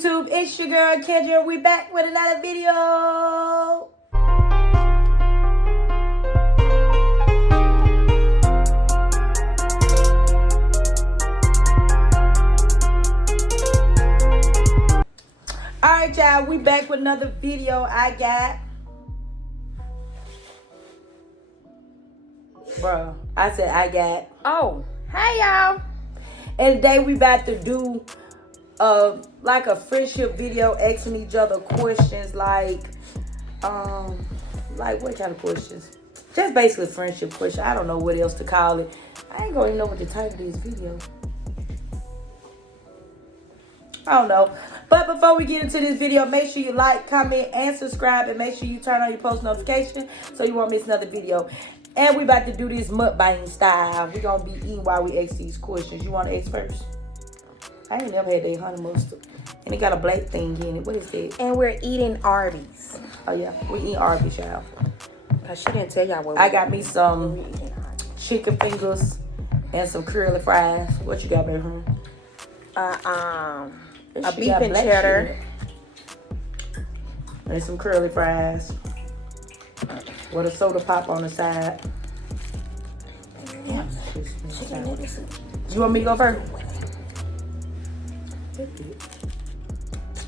YouTube? It's your girl Kendra. We back with another video. Alright, y'all, we back with another video. I got. Oh, hey y'all. And today we about to do like a friendship video, asking each other questions like what kind of questions? Just basically friendship questions. I don't know what else to call it. I ain't gonna even know what the title of this video. I don't know. But before we get into this video, make sure you like, comment, and subscribe. And make sure you turn on your post notification so you won't miss another video. And we about to do this mukbang style. We gonna be eating while we ask these questions. You wanna ask first? I ain't never had that honey mustard. And it got a black thing in it. What is that? And we're eating Arby's. Oh yeah, we eat Arby's, y'all. Cause she didn't tell y'all what I got me some chicken fingers and some curly fries. What you got, baby? A beef and cheddar. And some curly fries. With a soda pop on the side. Yeah. You want me to go first?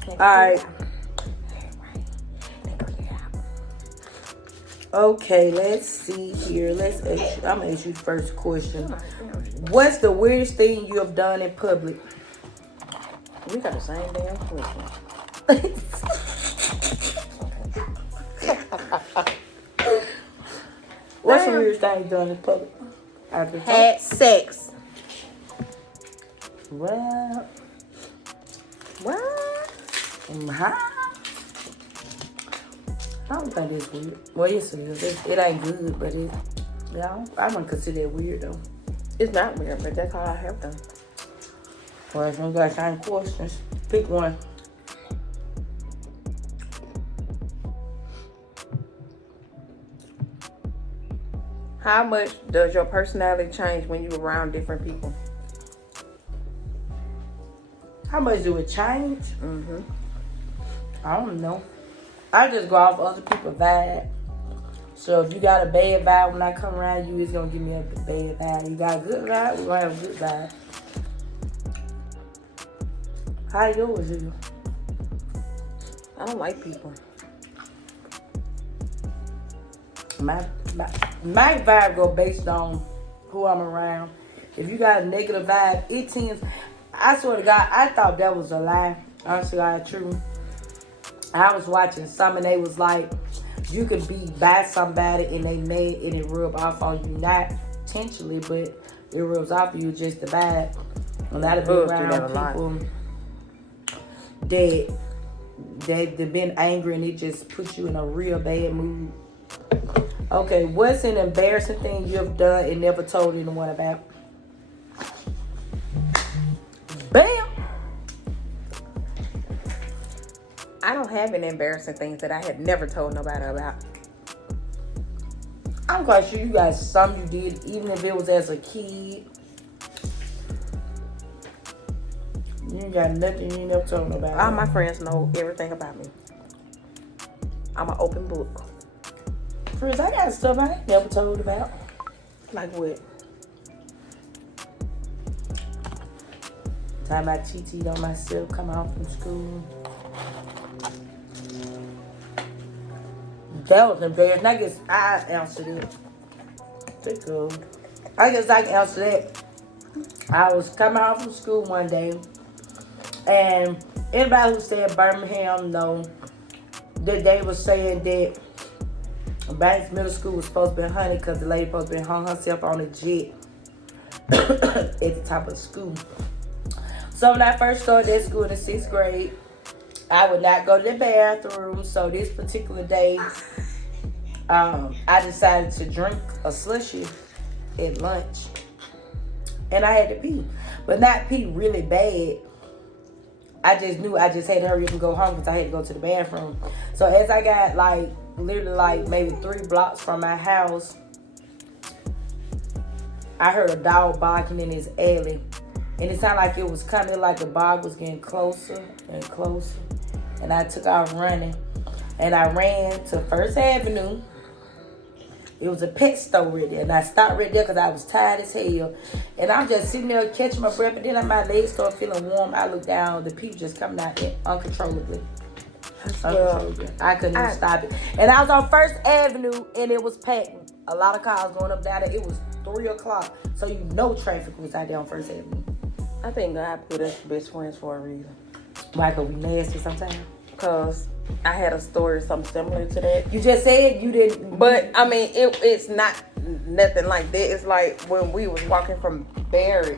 Alright. Okay, let's see here. I'm gonna ask you the first question. What's the weirdest thing you have done in public? We got the same damn question. What's the weirdest thing you done in public? Had sex. What? Huh? I don't think it's weird. Well, yes, it is. It ain't good, but I wouldn't consider it weird, though. It's not weird, but that's all I have done. Well, if you got any questions, pick one. How much does your personality change when you're around different people? How much do it change? Mm-hmm. I don't know. I just go off other people's vibe. So if you got a bad vibe when I come around you, it's going to give me a bad vibe. You got a good vibe, we're going to have a good vibe. How yours is? I don't like people. My vibe go based on who I'm around. If you got a negative vibe, it tends. I swear to God, I thought that was a lie. Honestly, God, true. I was watching some and they was like, you could be by somebody and they mad and it rub off on you, not intentionally, but it rubs off you just the vibe. A lot of people around people they've been angry and it just puts you in a real bad mood. Okay, what's an embarrassing thing you have done and never told anyone about? Bam! I don't have any embarrassing things that I have never told nobody about. I'm quite sure you got some you did, even if it was as a kid. You ain't got nothing you never told nobody. All my friends know everything about me. I'm an open book. Chris, I got stuff I ain't never told about. Like what? Time I cheated on myself, come out from school. That was embarrassing. I guess I answered it. Pretty cool. I guess I can answer that. I was coming out from school one day, and anybody who said Birmingham know that they was saying that Banks Middle School was supposed to be haunted because the lady supposed to be hung herself on a jet at the top of the school. So when I first started at school in the 6th grade, I would not go to the bathroom. So this particular day, I decided to drink a slushie at lunch. And I had to pee. But not pee really bad. I just knew I just had to hurry up and go home because I had to go to the bathroom. So as I got literally maybe 3 blocks from my house, I heard a dog barking in his alley. And it sounded like it was coming, like the bar was getting closer and closer. And I took off running. And I ran to First Avenue. It was a pet store right there. And I stopped right there because I was tired as hell. And I'm just sitting there catching my breath. And then my legs started feeling warm. I looked down. The people just coming out there uncontrollably. I couldn't even stop it. And I was on First Avenue and it was packed. A lot of cars going up down there. It was 3 o'clock. So you know traffic was out there on First Avenue. I think God put us best friends for a reason. Michael, we nasty sometimes. Because I had a story something similar to that. You just said you didn't. But, I mean, it's not nothing like that. It's like when we was walking from Barry,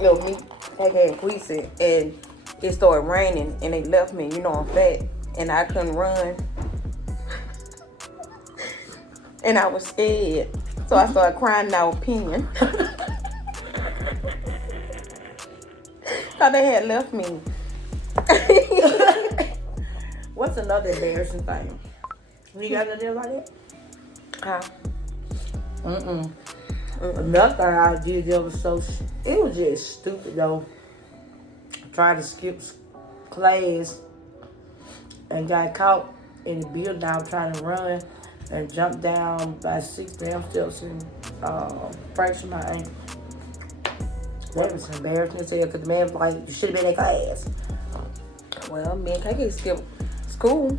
me, KK, and Queasy, and it started raining, and they left me. You know, I'm fat, and I couldn't run. And I was scared. So I started crying out peeing. Thought they had left me. What's another embarrassing thing? You got nothing like that? Huh? Another thing I did that was it was just stupid though. Tried to skip class and got caught in the building. I was trying to run and jumped down by 6 damn steps and fractured my ankle. That was embarrassing as hell because the man was like, you should have been in class. Well, me and KK skipped school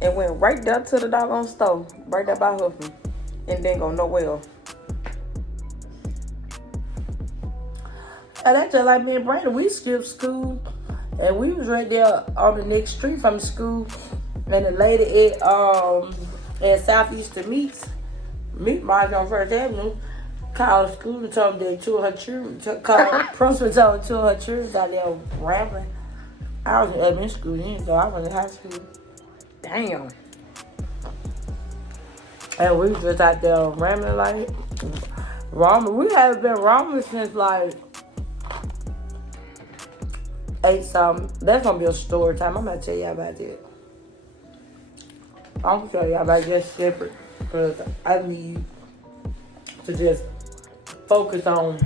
and went right down to the doggone store, right there by Huffman, and didn't go nowhere. And that's just like me and Brandon. We skipped school and we was right there on the next street from the school. And the lady at Southeastern Meat Market on First Avenue, called the school and told them that 2 of her children, principal told 2 of her children out there rambling. I was in elementary school then, so I was in high school. Damn. And we was just out there rambling like roaming. We haven't been roaming since like 8 something. That's gonna be a story time. I'm gonna tell y'all about that. I'm gonna tell y'all about just separate because I need to just focus on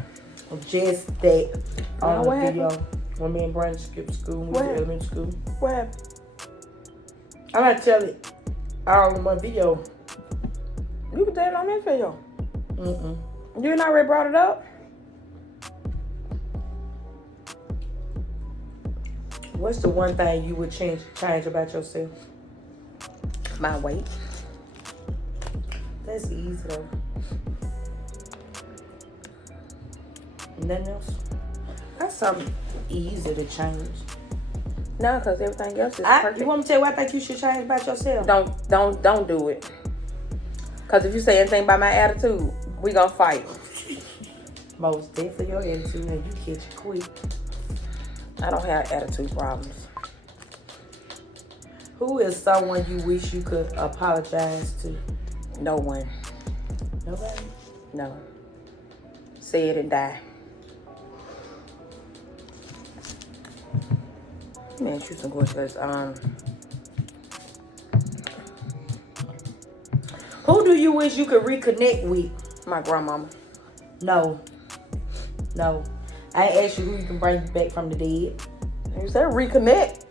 just that on the video. When me and Brandon skipped school, we went to elementary school. What happened? I'm gonna tell it on my video. You can tell it on that video. You ain't already brought it up? What's the one thing you would change about yourself? My weight. That's easy though. Nothing else? That's something easy to change. No, because everything else is perfect. You want me to tell you what I think you should change about yourself? Don't do it. Because if you say anything about my attitude, we gonna fight. Most definitely your attitude and you catch it quick. I don't have attitude problems. Who is someone you wish you could apologize to? No one. Nobody? No. Say it and die. Man, shoot some questions. Who do you wish you could reconnect with? My grandmama. No. I asked you who you can bring back from the dead. You said reconnect.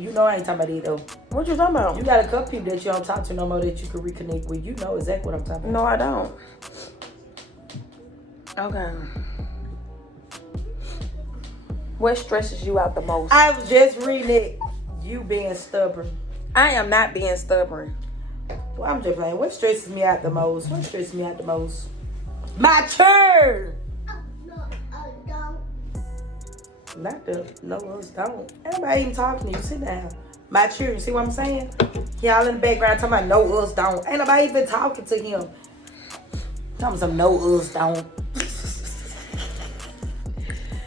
You know I ain't talking about it though. What you talking about? You got a couple people that you don't talk to no more that you can reconnect with. You know exactly what I'm talking about. No, I don't. Okay. What stresses you out the most? I was just reading it. You being stubborn. I am not being stubborn. Well, I'm just playing. What stresses me out the most? My turn. Not the no us don't. Everybody even talking to you. Sit down. My children, see what I'm saying? Y'all in the background talking about no us don't. Ain't nobody even talking to him. Talking some no us don't.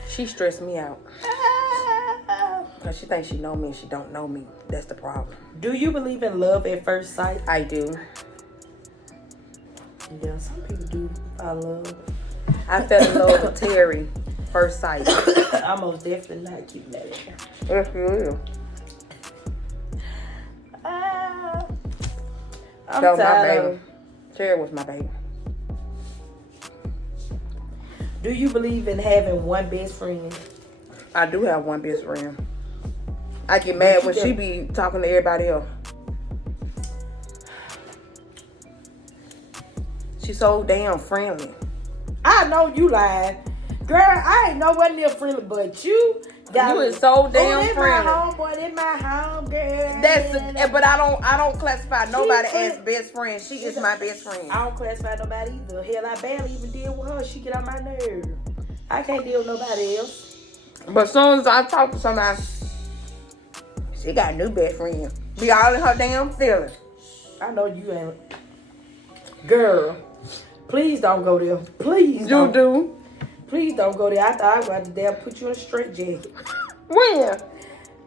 She stressed me out. Because she thinks she know me and she don't know me. That's the problem. Do you believe in love at first sight? I do. Yeah, some people do. I love. I fell in love with Terry. First sight. I'm most definitely not keeping that in. Yes, you will. I'm tired. My baby. Terry was my baby. Do you believe in having one best friend? I do have one best friend. I get mad when she be talking to everybody else. She's so damn friendly. I know you lying. Girl, I ain't nowhere near friendly, but you is so damn they friendly. my homeboy, they my home, girl. But I don't classify nobody as best friend. She is my best friend. I don't classify nobody either. Hell, I barely even deal with her. She get on my nerve. I can't deal with nobody else. But as soon as I talk to somebody, she got a new best friend. Be all in her damn feelings. I know you ain't. Girl, please don't go there. Please don't. You do. Please don't go there. I thought I was about to damn put you in a straight jacket. When?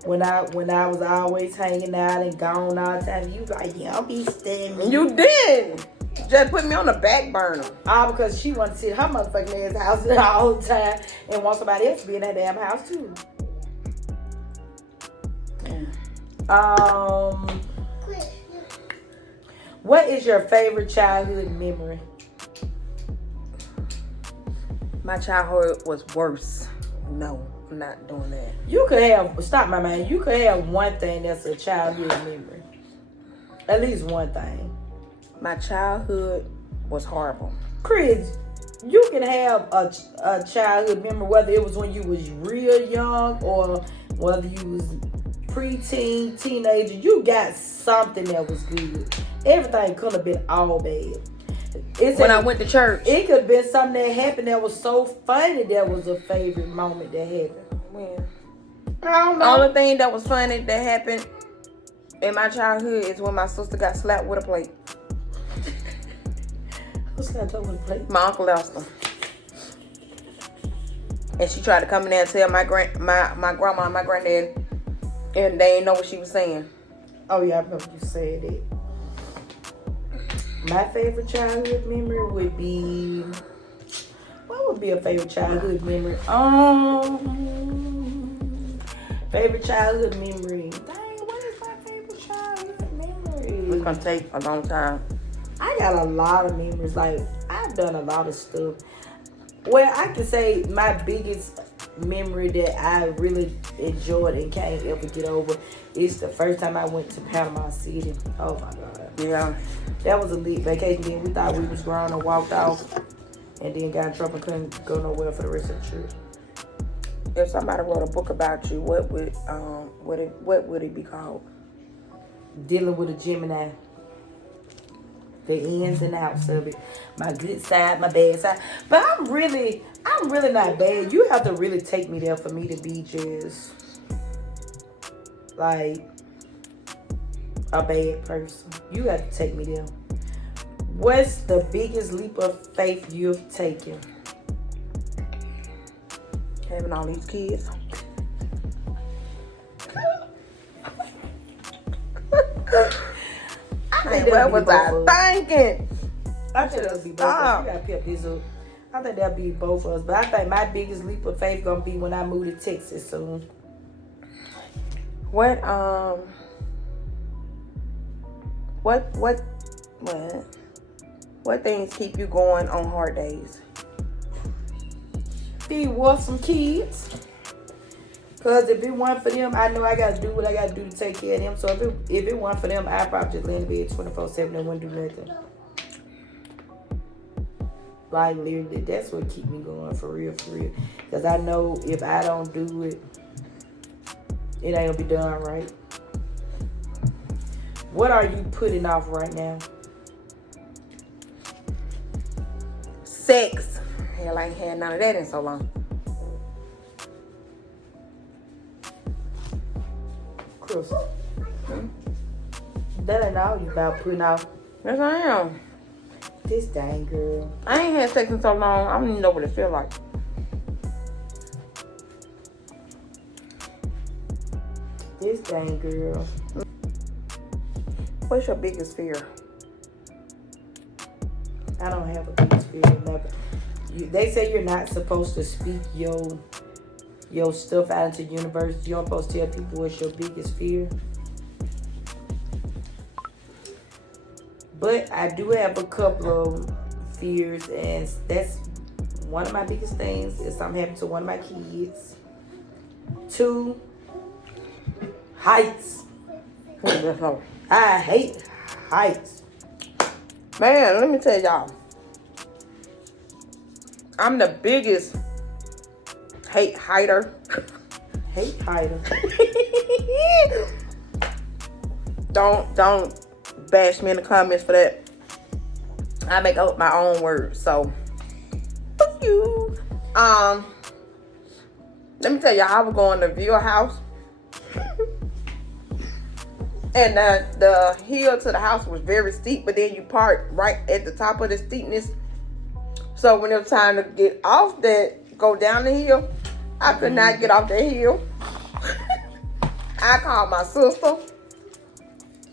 When I was always hanging out and gone all the time, you like, yeah, I'll be staying. You did. Just put me on the back burner. All because she wanted to sit her motherfucking ass house all the time and want somebody else to be in that damn house too. What is your favorite childhood memory? My childhood was worse. No, I'm not doing that. You could have, stop my man, you could have one thing that's a childhood memory. At least one thing. My childhood was horrible. Chris, you can have a childhood memory, whether it was when you was real young or whether you was preteen, teenager. You got something that was good. Everything could have been all bad. I went to church. It could have been something that happened that was so funny that was a favorite moment that happened. When? I don't know. The only thing that was funny that happened in my childhood is when my sister got slapped with a plate. Who's got slapped with a plate? My Uncle Lester. And she tried to come in there and tell my grandma and my granddad, and they didn't know what she was saying. Oh yeah, I remember you said it. My favorite childhood memory would be, what would be a favorite childhood memory? Favorite childhood memory. Dang, what is my favorite childhood memory? It's gonna take a long time. I got a lot of memories. Like, I've done a lot of stuff. Well, I can say my biggest memory that I really enjoyed and can't ever get over is the first time I went to Panama City. Oh my God. Yeah. That was a lit vacation. Then we thought we was grown and walked off and then got in trouble and couldn't go nowhere for the rest of the trip. If somebody wrote a book about you, what would it be called? Dealing with a Gemini. The ins and outs of it. My good side, my bad side. But I'm really not bad. You have to really take me there for me to be just like a bad person. You have to take me there. What's the biggest leap of faith you've taken? Having all these kids. What was I thinking? I think that'll be both of us. You gotta pep this up. I think that'll be both of us. But I think my biggest leap of faith gonna be when I move to Texas soon. What things keep you going on hard days? Be with some kids. Cause if it weren't for them, I know I gotta do what I gotta do to take care of them. So if it weren't for them, I'd probably just lay in bed 24/7 and wouldn't do nothing. Like literally, that's what keep me going for real. Cause I know if I don't do it, it ain't gonna be done right. What are you putting off right now? Sex. Hell, I ain't had none of that in so long. Chris, that ain't all you about putting off. Yes, I am. This dang girl. I ain't had sex in so long, I don't even know what it feel like. This dang girl. What's your biggest fear? I don't have a biggest fear of nothing. They say you're not supposed to speak your stuff out into the universe. You don't supposed to tell people what's your biggest fear. But I do have a couple of fears, and that's one of my biggest things is something happened to one of my kids. 2, heights. I hate heights. Man, let me tell y'all. I'm the biggest hater. Hate hider. Don't bash me in the comments for that. I make up my own words, so fuck you. Let me tell y'all, I was going to view a house. And the hill to the house was very steep, but then you parked right at the top of the steepness. So when it was time to get off that, go down the hill, I could not get off the hill. I called my sister.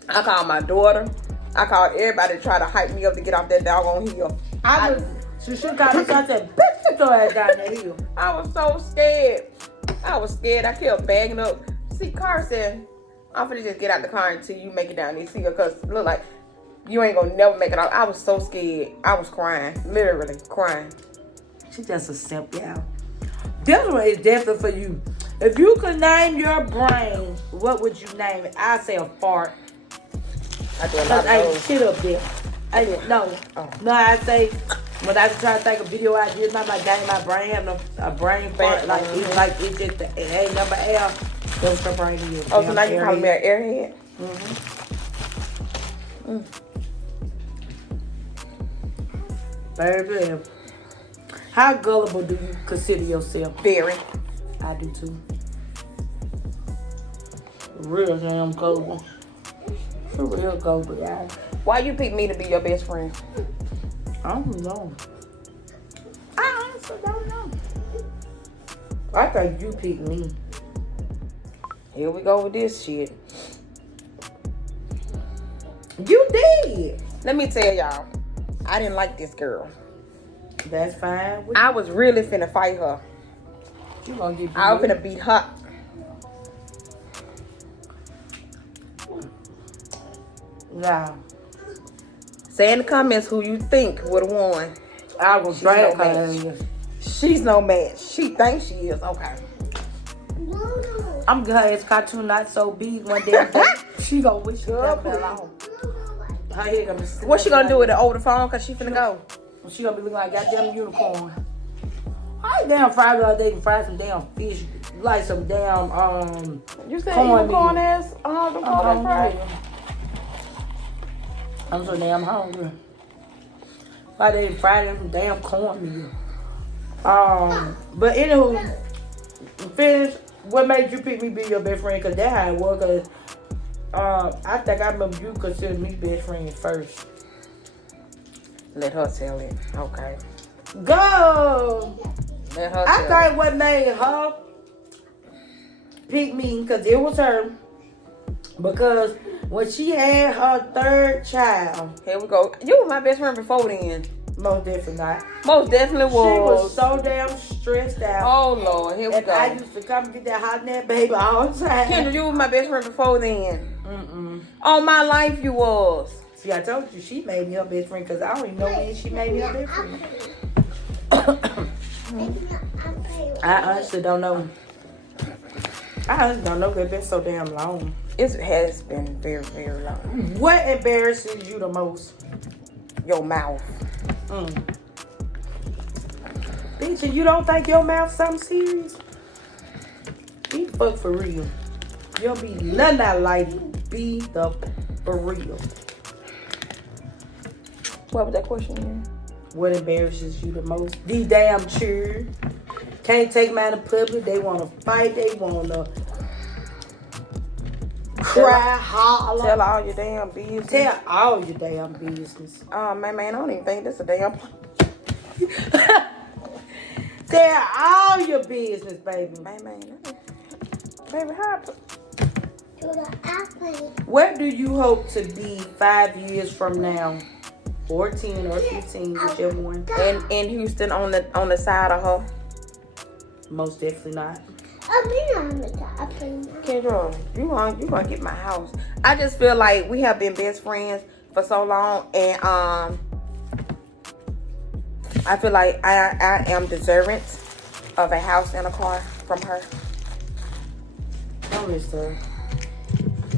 I called my daughter. I called everybody to try to hype me up to get off that doggone hill. She should have got me. I said, bitch, throw that down that hill. I was so scared. I kept bagging up. See, Car said, I'm finna just get out the car until you make it down this hill, because it look like you ain't gonna never make it out. I was so scared. I was crying. Literally crying. She just a simp, y'all. This one is definitely for you. If you could name your brain, what would you name it? I'd say a fart. I do a lot Because of I those. shit up there. No, I say, when I was trying to think of video ideas, I'm like, dang, my brain having a brain fart. Like, it's just, it ain't number L. That's what brain is. Oh, so now you calling me an airhead? Baby, how gullible do you consider yourself? Very. I do too. Real damn gullible. For real gullible, guys. Why you pick me to be your best friend? I don't know. I honestly don't know. I think you picked me. Here we go with this shit. You did. Let me tell y'all, I didn't like this girl. That's fine. I was really finna fight her. You gonna get beat I was up. finna beat her. Nah. Say in the comments who you think would have won. I was She's drag no her. match. She's no match. She thinks she is. Okay. I'm gonna have cartoon not so big one day. She gonna wish she Girl, left me alone. Her head gonna be sitting What's she there gonna do like- with it over the phone? Cause she finna go. She gonna be looking like a goddamn unicorn. I damn fried the other day and fried some damn fish, like some damn You said corn unicorn meal. ass. The I'm corn hungry. fried. I'm so damn hungry. Why they fried them damn cornmeal? But anywho, finish. What made you pick me be your best friend? Cause that's how it was. Cause I think I remember you considered me best friend first. Let her tell it. Okay. Go. Let her I tell it. think what made her pick me, cause it was her. Because when she had her third child, Here we go. You were my best friend before then. most definitely not. Most definitely was. She was so damn stressed out. Oh Lord, here we And go. I used to come get that hot net baby all the time. Kendra, you were my best friend before then. Mm-mm. All my life you was. See, I told you she made me her best friend because I don't even know when she made me her best friend. I honestly don't know. I honestly don't know because it's been so damn long. It has been very, very long. What embarrasses you the most? Your mouth. Bitch, and you don't think your mouth something serious? Be the fuck for real. You don't be none that lady. Be the for real. What was that question again? What embarrasses you the most? The damn cheer. Can't take them out in public. They want to fight. They want to cry, holler. Tell all your damn business. Tell all your damn business. Oh man, I don't even think this a damn. Tell all your business, baby. Man. Baby, how? Where do you hope to be 5 years from now? Or 10 or 15, whichever one. In Houston on the side of her. Most definitely not. Kendra, you gonna get my house. I just feel like we have been best friends for so long, and I feel like I am deserving of a house and a car from her. Oh, mister.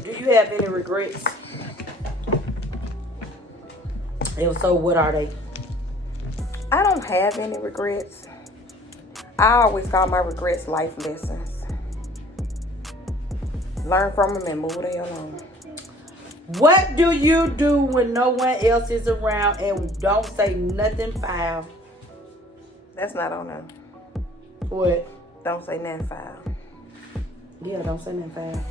Do you have any regrets? If so, what are they? I don't have any regrets. I always call my regrets life lessons. Learn from them and move the hell on. What do you do when no one else is around and don't say nothing foul? That's not on them. What? Don't say nothing foul. Yeah, don't say nothing foul.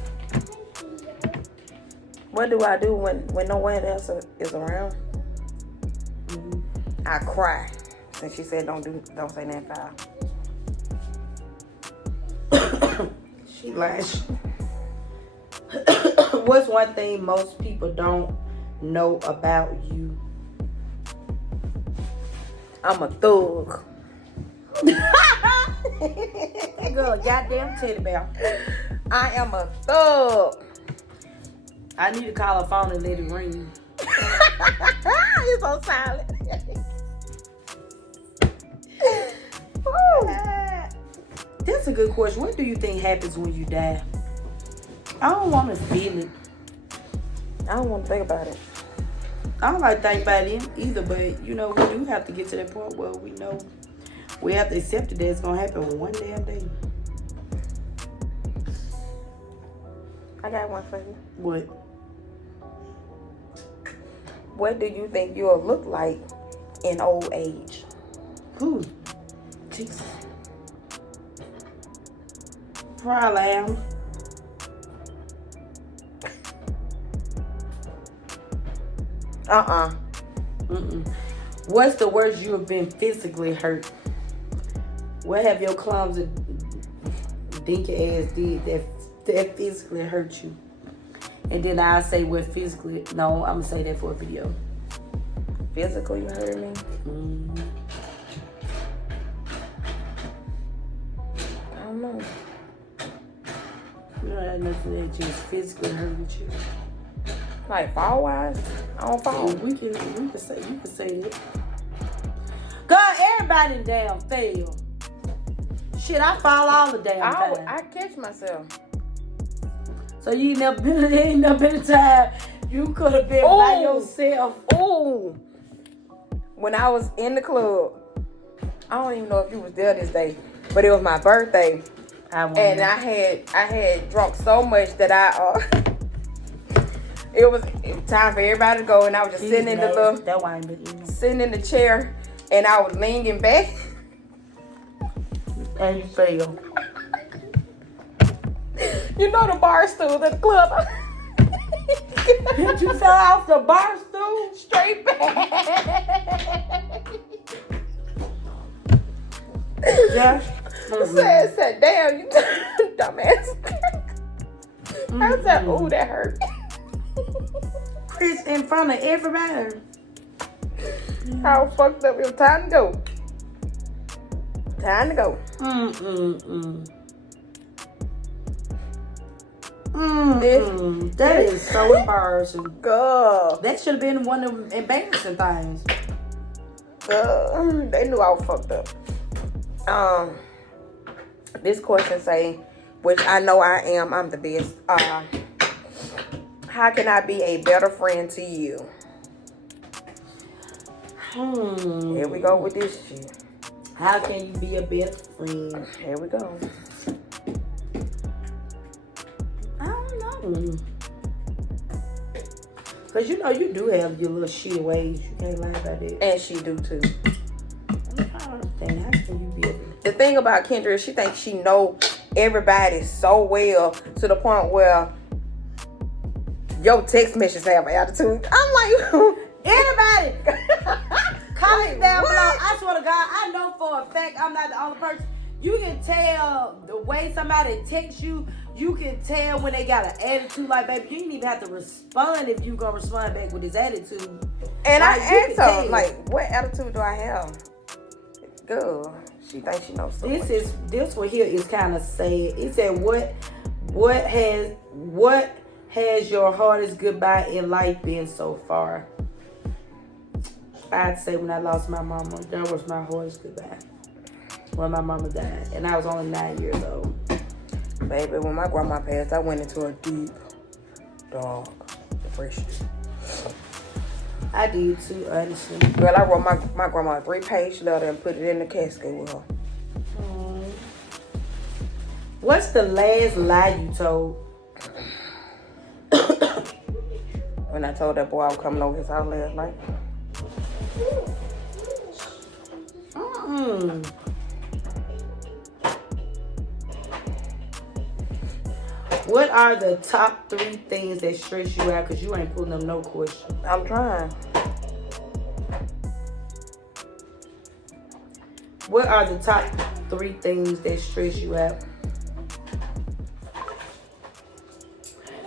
What do I do when no one else is around? Mm-hmm. I cry. Since she said don't say nothing foul. She lashed. What's one thing most people don't know about you? I'm a thug. Girl, goddamn teddy bear. I am a thug. I need to call her phone and let it ring. You're so silent. That's a good question. What do you think happens when you die? I don't want to feel it. I don't want to think about it. I don't like to think about it either, but we do have to get to that point where we know we have to accept it that it's gonna happen one damn day. I got one for you. What? What do you think you'll look like in old age? Who? Jesus. Probably am. Mm-mm. What's the worst you have been physically hurt? What have your clumsy dinky ass did that physically hurt you? And then I'll say what physically. No, I'm gonna say that for a video. Physically hurt me? Mm-hmm. I don't know. You don't have nothing that just physically hurted you. Like fall wise? I don't fall. We can say you can say that. God, everybody damn fail. Shit, I fall all the damn time. I catch myself. So you ain't never been a time you could have been by yourself. Ooh. When I was in the club, I don't even know if you was there this day, but it was my birthday. And I had drunk so much that it was time for everybody to go, and I was just sitting in the chair, and I was leaning back. And you fell. You know the bar stool at the club. Did you fell off the bar stool? Straight back. Yeah. Said, damn, you dumbass. I said, ooh, that hurt. Chris in front of everybody. How fucked up. It was time to go. Time to go. That is so embarrassing. God. That should have been one of the embarrassing things. They knew I was fucked up. This question say, which I know I'm the best. How can I be a better friend to you? Here we go with this shit. How can you be a better friend? Here we go. I don't know. Because you do have your little shitty ways. You can't lie about that. And she do too. I don't understand. How can you be a better? The thing about Kendra is she thinks she know everybody so well to the point where your text messages have attitude. I'm like, anybody comment down below. I swear to God, I know for a fact I'm not the only person. You can tell the way somebody texts you. You can tell when they got an attitude. Like, baby, you didn't even have to respond if you gonna respond back with his attitude. And I asked her, like, what attitude do I have? Girl, she thinks she knows so much. This one here is kind of sad. It said, what has your hardest goodbye in life been so far? I'd say when I lost my mama, that was my hardest goodbye. When my mama died, and I was only 9 years old. Baby, when my grandma passed, I went into a deep, dark depression. I did too, honestly. Girl, I wrote my grandma a 3-page letter and put it in the casket with her. What's the last lie you told? When I told that boy I was coming over his house last night. What are the top 3 things that stress you out? Because you ain't pulling them no question. I'm trying. What are the top 3 things that stress you out?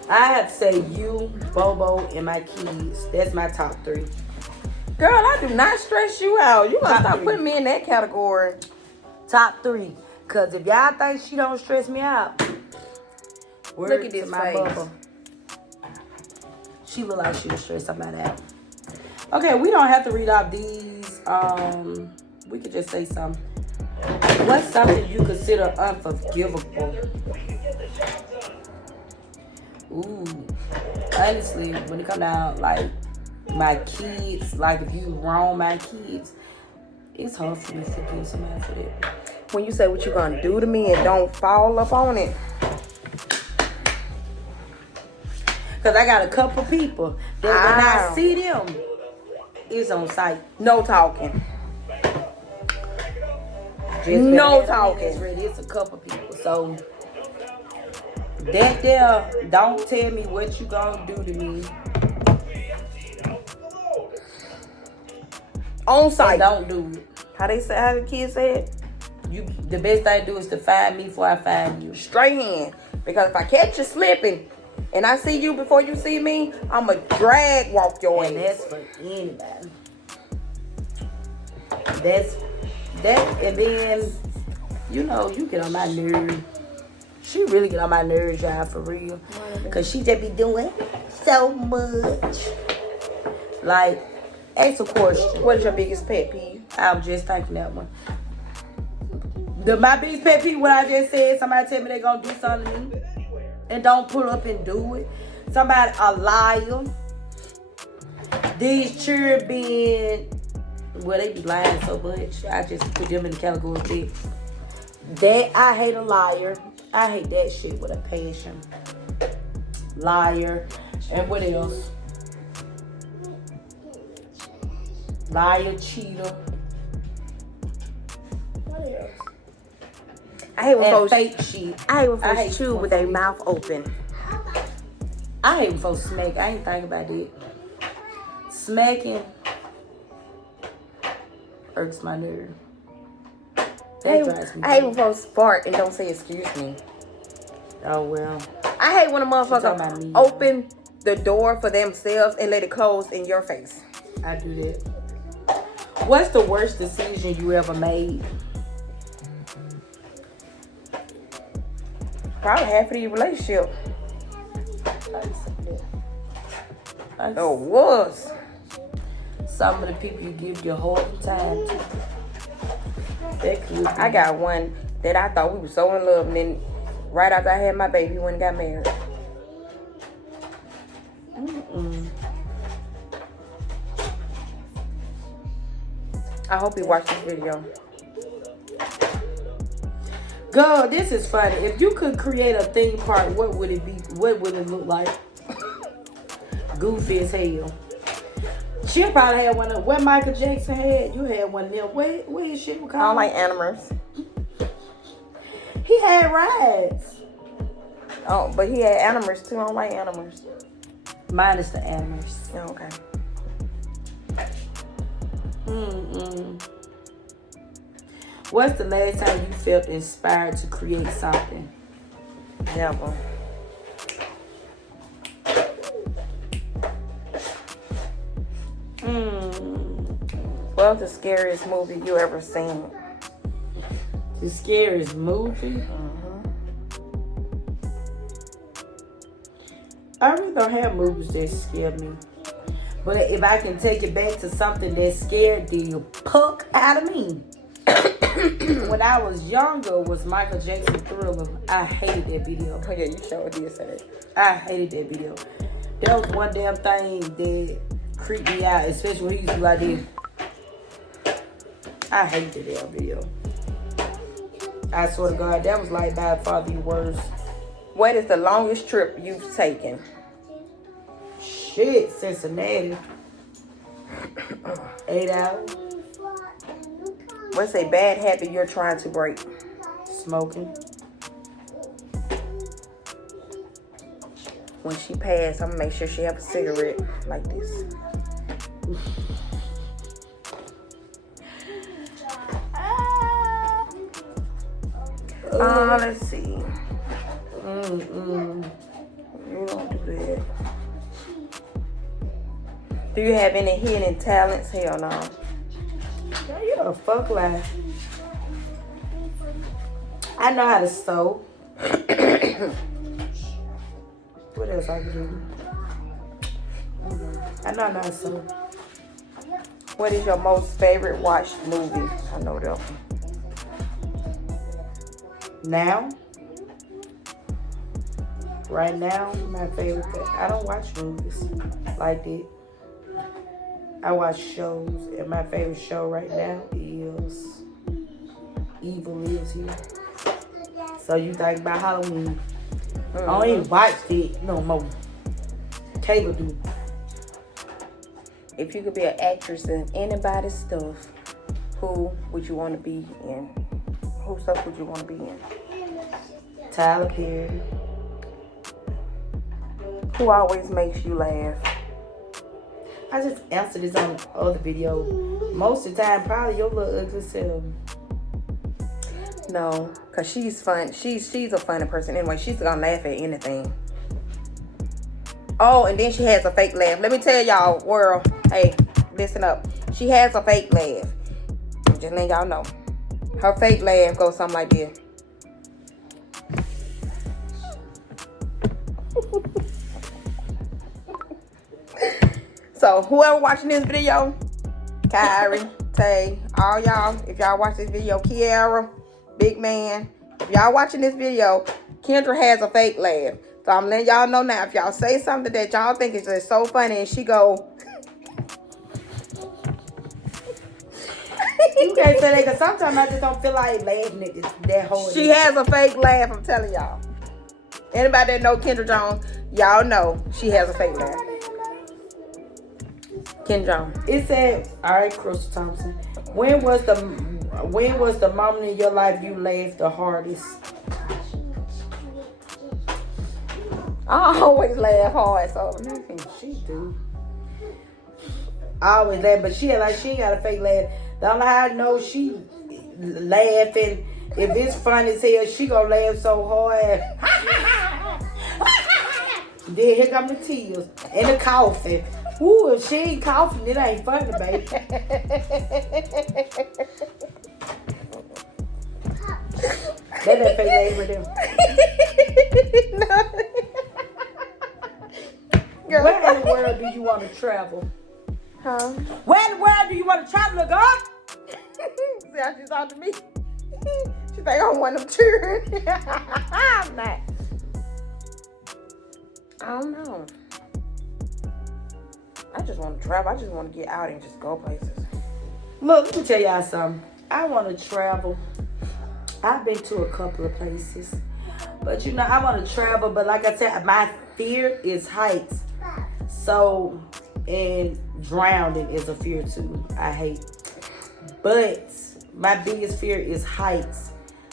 I have to say you, Bobo, and my kids. That's my top 3. Girl, I do not stress you out. You gonna Top stop 3. putting me in that category. Top 3. Because if y'all think she don't stress me out, Look at this face. Bubba. She look like she would stress somebody out. Okay, we don't have to read off these. We could just say something. What's something you consider unforgivable? Ooh, honestly, when it come down, like, my kids, like, if you wrong my kids, it's hard for me to forgive somebody for that. When you say what you gonna do to me and don't fall up on it. Because I got a couple people that when I see them, it's on sight. No talking. Just no better talking. It's a couple people. So, that there, don't tell me what you gonna do to me. On sight. Don't do it. How the kids said? The best thing to do is to find me before I find you. Straight hand. Because if I catch you slipping and I see you before you see me, I'ma drag walk your ass. And that's for anybody. And then, you know, you get on my nerves. She really get on my nerves, y'all, for real. Because she just be doing so much. Like, ask a question. What is your biggest pet peeve? I was just thinking that one. My biggest pet peeve, what I just said, somebody tell me they gonna do something to me and don't pull up and do it. Somebody a liar. These children being, well, they be lying so much. I just put them in the category of that. I hate a liar. I hate that shit with a passion. Liar. And what else? Liar, cheater. What else? I hate when folks fake shit. I hate when folks chew with their mouth open. I hate when folks smack. I ain't thinking about it. Smacking irks my nerve. That drives me. I hate when folks fart and don't say excuse me. Oh well. I hate when a motherfucker open the door for themselves and let it close in your face. I do that. What's the worst decision you ever made? Probably half of the relationship. Oh, was. Some of the people you give your whole time to. That could be. I got one that I thought we were so in love, and then right after I had my baby, we went and got married. I hope you watch this video. Girl, this is funny. If you could create a theme park, what would it be? What would it look like? Goofy as hell. She'll probably have one of what Michael Jackson had. You had one of them. What his shit was called? I don't like animals. He had rides. Oh, but he had animals too. I don't like animals. Minus the animals. Oh, okay. What's the last time you felt inspired to create something? Never. What's the scariest movie you ever seen? The scariest movie? I really don't have movies that scare me. But if I can take it back to something that scared the puck out of me. When I was younger was Michael Jackson Thriller. I hated that video. Oh yeah, you sure did say that. I hated that video. That was one damn thing that creeped me out, especially when he used to do like this. I hate that damn video. I swear to God, that was like by far the worst. What is the longest trip you've taken? Shit, Cincinnati. 8 hours. What's a bad habit you're trying to break? Smoking. When she passed, I'm gonna make sure she have a cigarette like this. Let's see. You don't do that. Do you have any hidden talents? Hell no. Yeah, you a fuck lie. I know how to sew. What else I can do? I know how to sew. What is your most favorite watched movie? I know that one. Now? Right now, my favorite thing. I don't watch movies like that. I watch shows, and my favorite show right now is Evil Lives Here. So you think about Halloween. I don't even watch it no more. Kayla do. If you could be an actress in anybody's stuff, who would you want to be in? Whose stuff would you want to be in? Tyler Perry. Who always makes you laugh? I just answered this on the other video. Most of the time, probably your little ugly self. No, cause she's fun. She's a funny person anyway. She's gonna laugh at anything. Oh, and then she has a fake laugh. Let me tell y'all, world. Hey, listen up. She has a fake laugh. Just letting y'all know. Her fake laugh goes something like this. So whoever watching this video, Kyrie, Tay, all y'all, if y'all watch this video, Kiara, Big Man, if y'all watching this video, Kendra has a fake laugh. So I'm letting y'all know now, if y'all say something that y'all think is just so funny and she go, You can't say that because sometimes I just don't feel like laughing at this, that whole. she has a fake laugh, I'm telling y'all. Anybody that know Kendra Jones, y'all know she has a fake laugh. Kendra Jones. It said, all right, Crystal Thompson. When was the moment in your life you laughed the hardest? I always laugh hard, so She do. I always laugh, but she ain't got a fake laugh. The only how I know she laughing, if it's funny as hell, she gonna laugh so hard. Then here come the tears and the coughing. Ooh, if she ain't coughing, it ain't funny, baby. That fake laugh with them. Where in the world do you want to travel? Huh? Where in the world do you want to travel, girl? See how she talking to me? She think I'm one of them children. I'm not. I don't know. I just want to travel. I just want to get out and just go places. Look, let me tell y'all something. I want to travel. I've been to a couple of places. But you know, I want to travel. But like I said, my fear is heights. So, and drowning is a fear too. I hate. But my biggest fear is heights.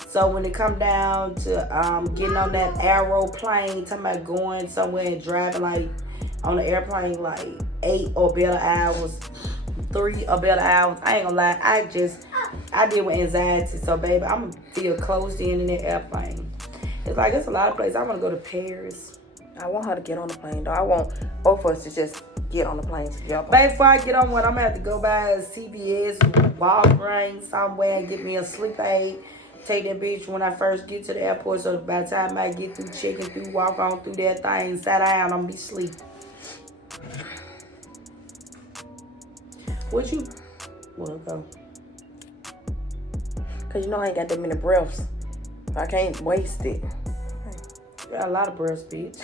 So when it come down to getting on that aeroplane, talking about going somewhere and driving like on the airplane like 8 or better hours, 3 or better hours, I ain't gonna lie, I deal with anxiety. So baby, I'm gonna feel closed in that airplane. It's like, it's a lot of places. I want to go to Paris. I want her to get on the plane, though. I want both of us to just get on the plane together. Baby, before I get on one, I'm going to have to go by a CVS, Walgreens, somewhere, and get me a sleep aid. Take that bitch when I first get to the airport, so by the time I get through checking through, walk on through that thing, sit down, I'm going to be asleep. Would you? Well, go. Cause you know I ain't got that many breaths. I can't waste it. You got a lot of breaths, bitch.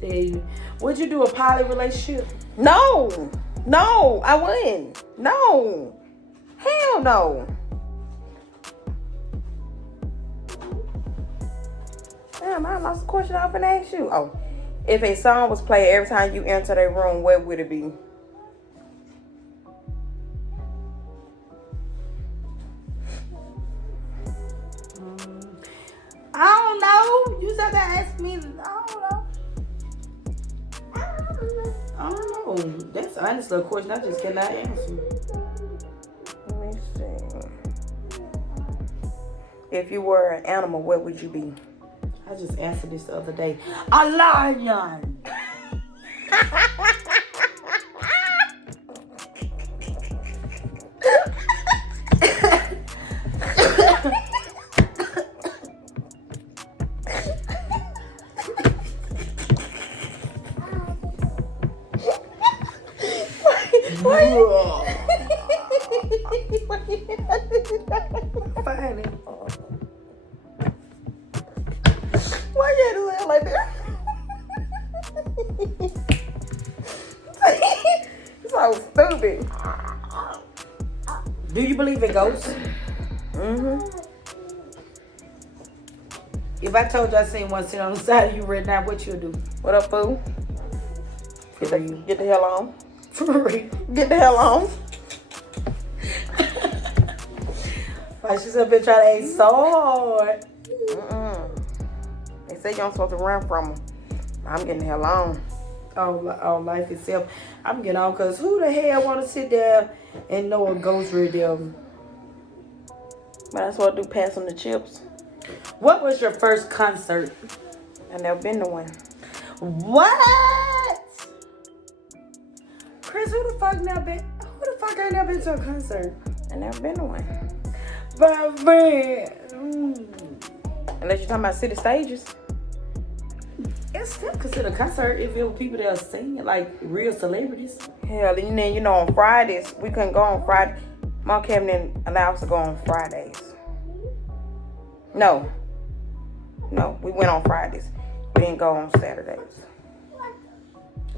Hey, would you do a poly relationship? No, I wouldn't. No, hell no. Damn, I lost the question I was gonna ask you. Oh, if a song was played every time you enter their room, what would it be? I don't know. You said that ask me. I don't know. I don't know. That's honestly a question I just cannot answer. Let me see. If you were an animal, what would you be? I just answered this the other day. A lion. Funny. Why you had to laugh like that? So stupid. Do you believe in ghosts? Mm-hmm. If I told you I seen one sit on the side of you right now, what you do? What up, fool? For real. Get the hell on. For real. Get the hell on. Like she's up here trying to act so hard. They say you don't supposed to run from them. I'm getting the hell on. On life itself. I'm getting on because who the hell want to sit there and know a ghost right there? But that's what I do, pass them the chips. What was your first concert? I never been to one. What? Chris, who the fuck ain't never been to a concert? I never been to one. But Unless you're talking about city stages. it's still considered a concert if it were people that are singing, like real celebrities. Hell, and then, you know, on Fridays, we couldn't go on Friday. Mom Kevin didn't allow us to go on Fridays. No, we went on Fridays. We didn't go on Saturdays.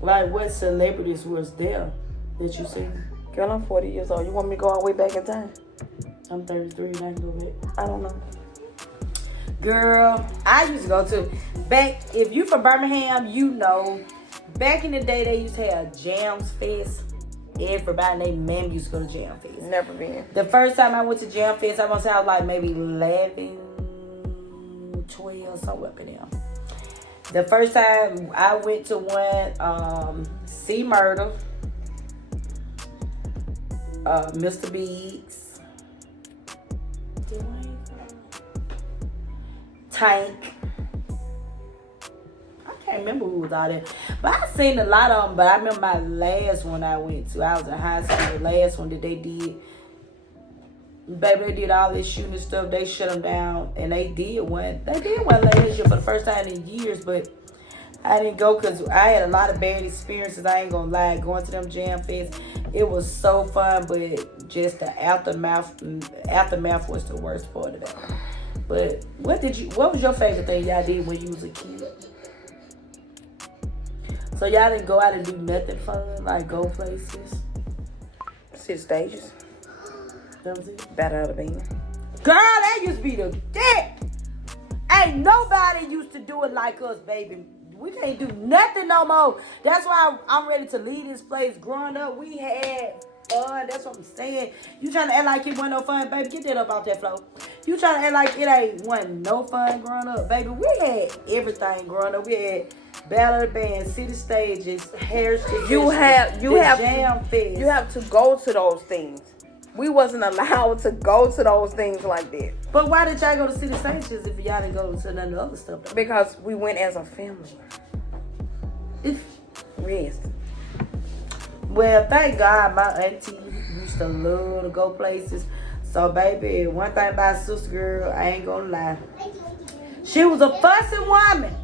Like what celebrities was there that you seen? Girl, I'm 40 years old. You want me to go all the way back in time? I'm 33 and I can go back. I don't know. Girl, I used to go to if you from Birmingham, you know, back in the day they used to have Jams Fest. Everybody named Ma'am used to go to Jam Fest. Never been. The first time I went to Jam Fest, I want to say I was like maybe 11, 12, somewhere up in there. The first time I went to one, C Murder, Mr. Biggs, Tank. I can't remember who was out there. But I seen a lot of them. But I remember my last one I went to. I was in high school. The last one that they did. Baby, they did all this shooting and stuff. They shut them down. And they did one. They did one last year for the first time in years. But I didn't go because I had a lot of bad experiences. I ain't going to lie. Going to them Jam Fests. It was so fun. But just the aftermath was the worst part of that. But what was your favorite thing y'all did when you was a kid? So y'all didn't go out and do nothing fun, like go places? City stages. That was it? Battle of the Band. Girl, that used to be the dick. Ain't nobody used to do it like us, baby. We can't do nothing no more. That's why I'm ready to leave this place. Growing up, we had fun. That's what I'm saying. You trying to act like it wasn't no fun, baby? Get that up off that floor. You trying to act like it wasn't no fun growing up, baby? We had everything growing up. We had Battle of the Band, city stages, heritage. You have to go to those things. We wasn't allowed to go to those things like that. But why did y'all go to city stages if y'all didn't go to none of the other stuff? Because we went as a family. Yes. Well, thank God my auntie used to love to go places. So, baby, one thing about sister girl, I ain't gonna lie. She was a fussing woman.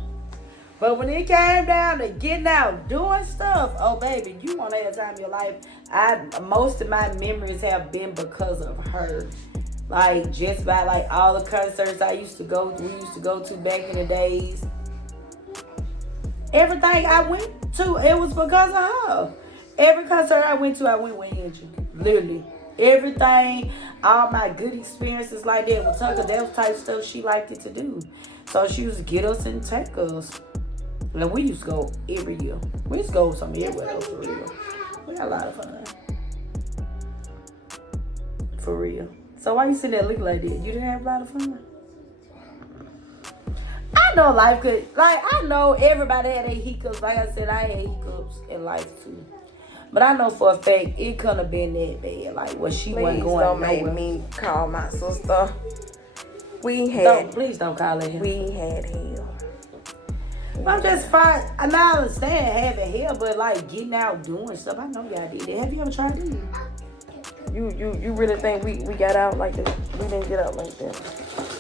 But when it came down to getting out, doing stuff, oh baby, you want to have time in your life. Most of my memories have been because of her. Like just by like all the concerts we used to go to back in the days. Everything I went to, it was because of her. Every concert I went with Angie. Literally. Everything, all my good experiences like that with Tucker, that was type of stuff she liked it to do. So she used to get us and take us. And we used to go every year. We used to go somewhere everywhere else, for real. We had a lot of fun. For real. So why you sitting there looking like that? You didn't have a lot of fun? I know life could, like, I know everybody had their hiccups. Like I said, I had hiccups in life too. But I know for a fact it couldn't have been that bad. Like, what she wasn't going don't nowhere. make me call my sister. Please don't call her hell. We had hell. I'm just fine. I understand having hell, but like getting out doing stuff, I know y'all did that. Have you ever tried to do it? You really think we got out like this? We didn't get out like that.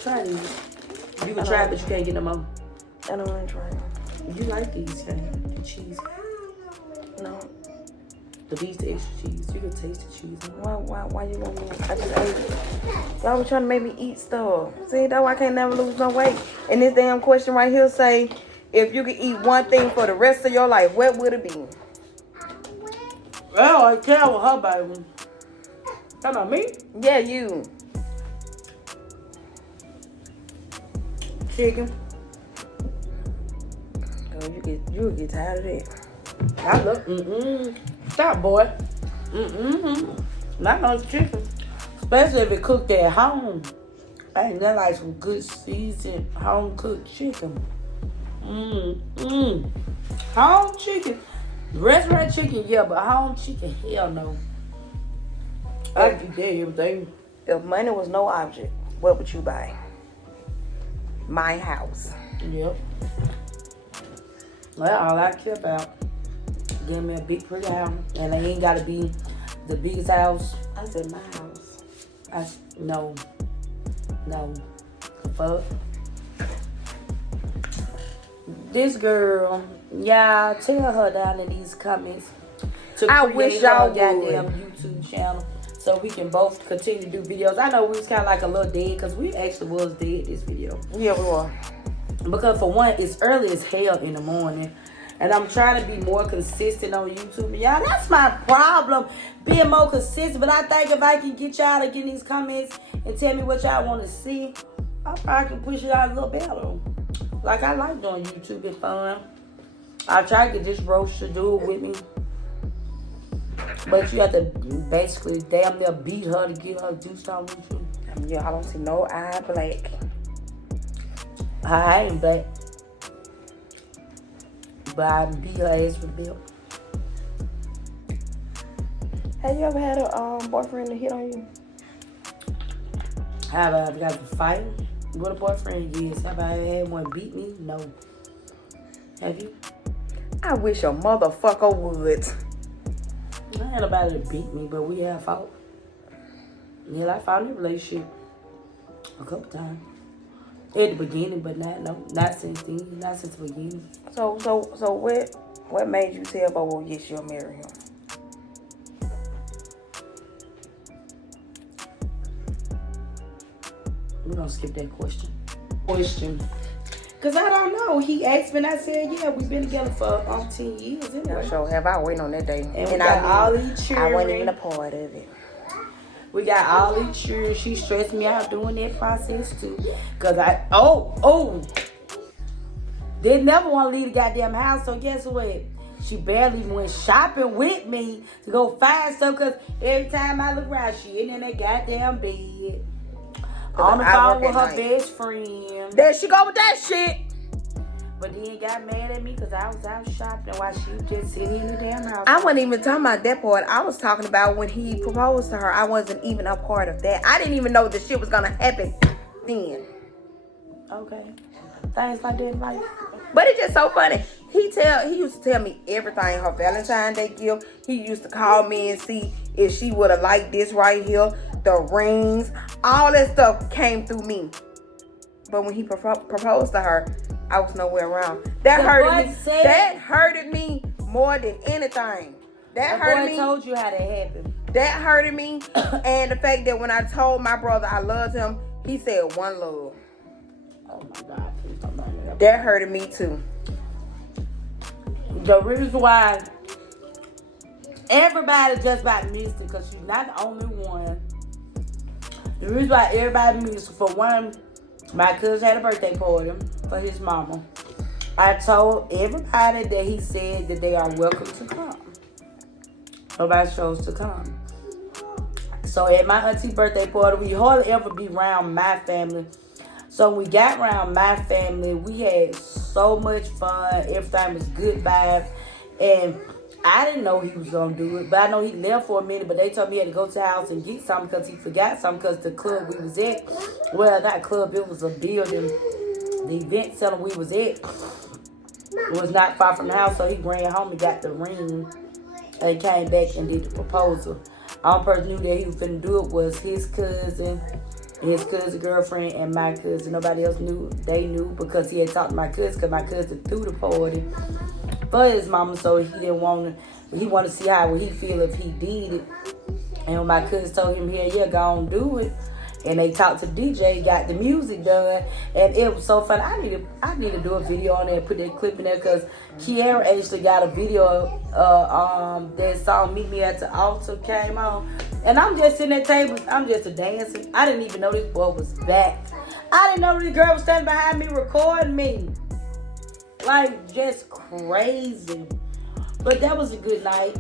Try these. You can try, but you can't get no more. I don't want to try them. You like these, the cheese? No. These the extra cheese. You can taste the cheese. Why you want me? I just ate it. Y'all was trying to make me eat stuff. See, that's why I can't never lose no weight. And this damn question right here say, if you could eat one thing for the rest of your life, what would it be? Well, I can't with her, baby. Talking about me? Yeah, you. Chicken. Oh, you get tired of that. I love, Stop, boy. Not no chicken. Especially if it cooked at home. I ain't that like some good seasoned home cooked chicken. Home chicken. Restaurant chicken, yeah, but home chicken, hell no. I'd eat that everything. If money was no object, what would you buy? My house. Yep. Well, all I care about. Give me a big pretty house. And it ain't gotta be the biggest house. I said my house. No. Fuck. This girl, y'all tell her down in these comments to I create wish y'all her goddamn YouTube channel so we can both continue to do videos. I know we was kind of like a little dead because we actually was dead this video. Yeah, we were. Because for one, it's early as hell in the morning. And I'm trying to be more consistent on YouTube. Y'all, that's my problem, being more consistent. But I think if I can get y'all to get in these comments and tell me what y'all want to see, I probably can push it out a little better. Like, I like doing YouTube. It's fun. I try to get this roast to do it with me. But you have to basically damn near beat her to get her to do something with you. Yeah, I don't see no eye black. I ain't black. But I beat her ass with a belt. Have you ever had a boyfriend to hit on you? Have I ever got to fight with a boyfriend? Yes. Have I ever had one beat me? No. Have you? I wish a motherfucker would. I ain't nobody to beat me, but we have fought. Yeah, I fought in a relationship a couple times. At the beginning, but not since then. Not since the beginning. So what made you tell Bobo yes you'll marry him? We're gonna skip that question. Cause I don't know. He asked me and I said, yeah, we've been together for 10 years anyway. So have I waiting on that day. And we got all these children. I wasn't even a part of it. We got all these children. She stressed me out doing that process too. Cause they never want to leave the goddamn house. So guess what? She barely went shopping with me to go find stuff. Cause every time I look around, she in that goddamn bed. On the phone with her best friend. There she go with that shit. But then got mad at me because I was out shopping while she was just sitting in the damn house. I wasn't even talking about that part. I was talking about when he proposed to her. I wasn't even a part of that. I didn't even know the shit was gonna happen then. Okay. Things like that in life. But it's just so funny. He used to tell me everything. Her Valentine's Day gift. He used to call me and see if she would have liked this right here. The rings. All that stuff came through me. But when he proposed to her, I was nowhere around. That hurted me more than anything. That hurted me. The boy told you how that happened. That hurted me. And the fact that when I told my brother I loved him, he said one love. Oh my God, please don't mind that. That hurted me too. The reason why everybody just about missed it, because she's not the only one. The reason why everybody missed it, for one, my cousin had a birthday party for his mama. I told everybody that he said that they are welcome to come. Nobody chose to come. So at my auntie's birthday party, we hardly ever be around my family. So when we got around my family, we had so much fun. Everything was good vibes. And I didn't know he was going to do it. But I know he left for a minute. But they told me he had to go to the house and get something because he forgot something. Because the club we was at, well, not club, it was a building. The event center we was at was not far from the house. So he ran home and got the ring. And came back and did the proposal. All person knew that he was finna do it was his cousin, his cousin's girlfriend, and my cousin. Nobody else knew. They knew because he had talked to my cousin, because my cousin threw the party for his mama, so he didn't want to. He wanted to see how would he feel if he did it. And when my cousin told him, yeah, go on do it. And they talked to DJ, got the music done, and it was so fun. I need to do a video on there, put that clip in there, because Kiara actually got a video. That song "Meet Me at the Altar" came on, and I'm just sitting at table. I'm just dancing. I didn't even know this boy was back. I didn't know this girl was standing behind me recording me, like just crazy. But that was a good night,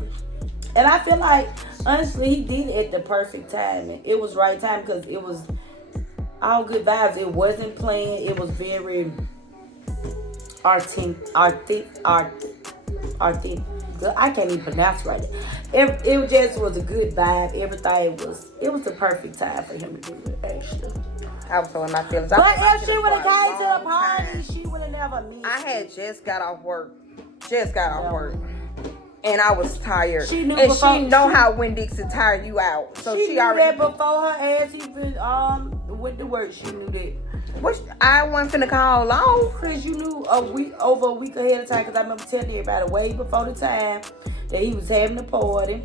and I feel like, honestly, he did it at the perfect time. It was right time because it was all good vibes. It wasn't playing. It was very artistic. I can't even pronounce right. It just was a good vibe. Everything it was the perfect time for him to do it, actually. I was feeling my feelings. But if she would have came to the party, she would have never missed I had it. just got off work. And I was tired. She knew and before, she know how Winn-Dixie tire you out. So she knew already that before her ass even went to work. She knew that. Which I wasn't finna call long. Chris, you knew over a week ahead of time, because I remember telling everybody way before the time that he was having a party,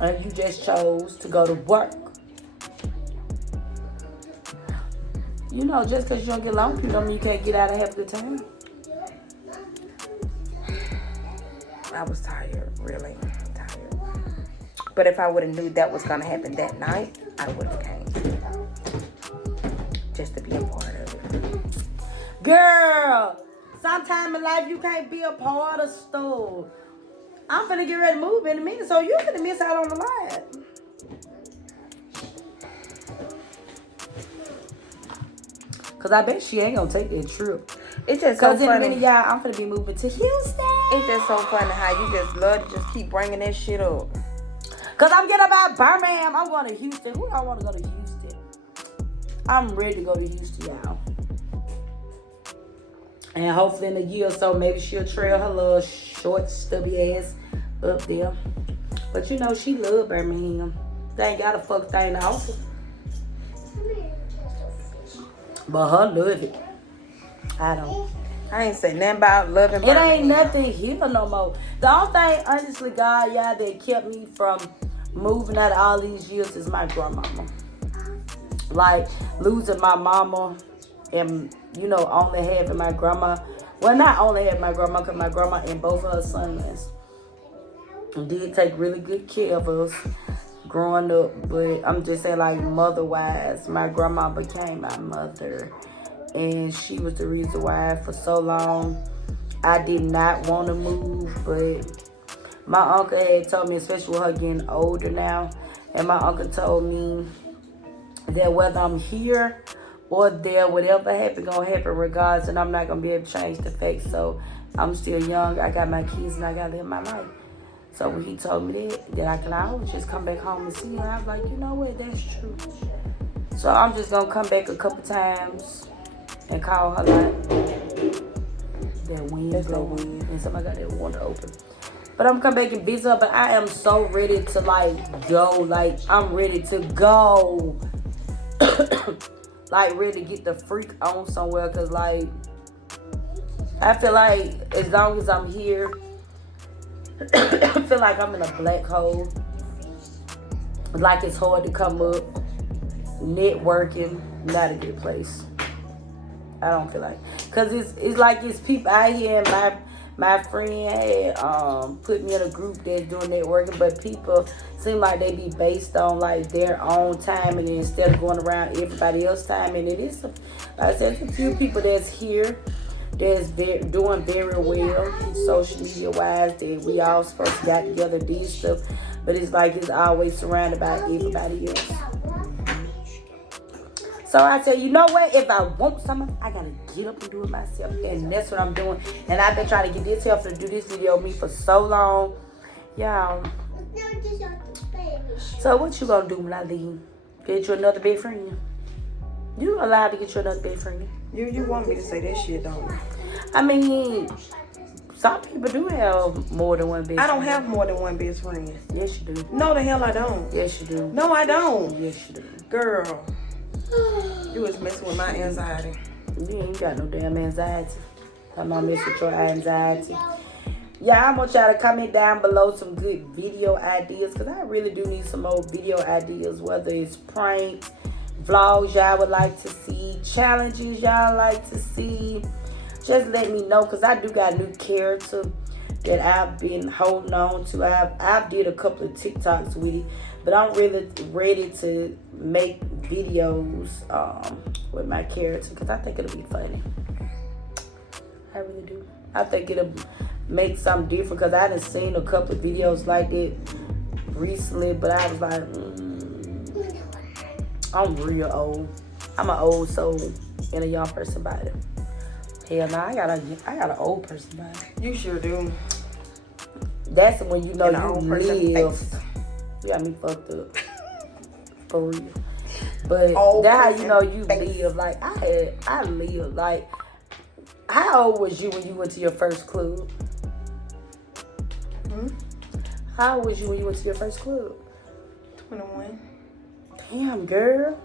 and you just chose to go to work. You know, just because you don't get along with people don't mean you can't get out and have a good time. I was tired, really tired. But if I would have knew that was gonna happen that night, I would have came. Just to be a part of it. Girl, sometime in life you can't be a part of stuff. I'm finna get ready to move in a minute, so you're finna miss out on the line. Cause I bet she ain't gonna take that trip. It's just so funny. Cause in a minute, y'all, I'm finna be moving to Houston. It's just so funny how you just love to just keep bringing that shit up. Cause I'm getting about Birmingham. I'm going to Houston. Who don't want to go to Houston? I'm ready to go to Houston, y'all. And hopefully in a year or so, maybe she'll trail her little short, stubby ass up there. But you know, she love Birmingham. They ain't got a fuck thing to offer. But her love it. I don't. I ain't say nothing about loving It Birmingham. ain't nothing here no more. The only thing, honestly, God, y'all, that kept me from moving out of all these years is my grandmama. Like, losing my mama and, you know, only having my grandma. Well, not only having my grandma, because my grandma and both of her sons did take really good care of us growing up. But I'm just saying, like, mother-wise, my grandma became my mother. And she was the reason why for so long I did not want to move. But my uncle had told me, especially with her getting older now, and my uncle told me that whether I'm here or there, whatever happen, gonna happen regardless, and I'm not gonna be able to change the fact. So I'm still young, I got my kids, and I gotta live my life. So when he told me that I can always just come back home and see her, I was like, you know what, that's true. So I'm just gonna come back a couple times and call her like that wind blowing, and somebody got that window open. But I'm come back and visit her, but I am so ready to like go. Like, I'm ready to go. Like, ready to get the freak on somewhere, cause like I feel like as long as I'm here, I feel like I'm in a black hole. Like it's hard to come up. Networking, not a good place. I don't feel like, cause it's like it's people out here, and my friend had put me in a group that's doing networking, but people seem like they be based on like their own time, and instead of going around everybody else's time. And it is, like I said, it's a few people that's here that's doing very well social media wise, that we all supposed to get together, do stuff, but it's like it's always surrounded by everybody else. So I said, you know what? If I want something, I gotta get up and do it myself. And that's what I'm doing. And I've been trying to get this help to do this video with me for so long. Y'all. So what you gonna do when I leave? Get you another best friend? You allowed to get you another best friend? You want me to say that shit, don't you? I mean, some people do have more than one best friend. I don't have more than one best friend. Yes, you do. No, the hell I don't. Yes, you do. No, I don't. Yes, you do. Girl. You was messing with my anxiety. You ain't got no damn anxiety. I'm not messing with your anxiety. Yeah, I want y'all to comment down below some good video ideas, because I really do need some more video ideas, whether it's pranks, vlogs y'all would like to see, challenges y'all like to see. Just let me know, because I do got a new character that I've been holding on to. I've did a couple of TikToks with it, but I'm really ready to make videos with my character, because I think it'll be funny. I really do. I think it'll make something different, because I done seen a couple of videos like that recently, but I was like, I'm real old. I'm an old soul in a young person body. Hell no, I got an old person body. You sure do. That's when you know you live. Face. You got me fucked up. For real. But Old that's how you know you face. live. Like, I live. Like, how old was you when you went to your first club? How old was you when you went to your first club? 21. Damn, girl.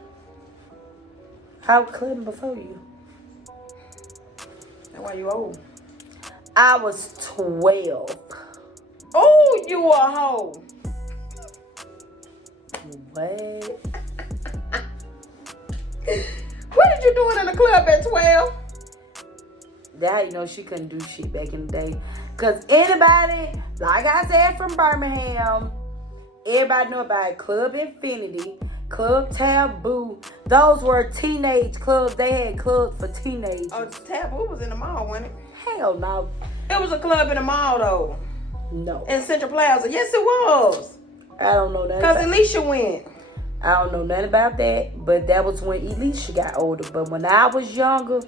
How clubbing before you? That's why you old. I was 12. Oh, you a hoe. What? What did you doing in the club at 12? That's how you know she couldn't do shit back in the day. Because anybody, like I said, from Birmingham, everybody know about Club Infinity, Club Taboo. Those were teenage clubs. They had clubs for teenagers. Oh, Taboo was in the mall, wasn't it? Hell no. It was a club in the mall, though. No. In Central Plaza. Yes, it was. I don't know nothing. Because Alicia went. I don't know nothing about that, but that was when Alicia got older. But when I was younger,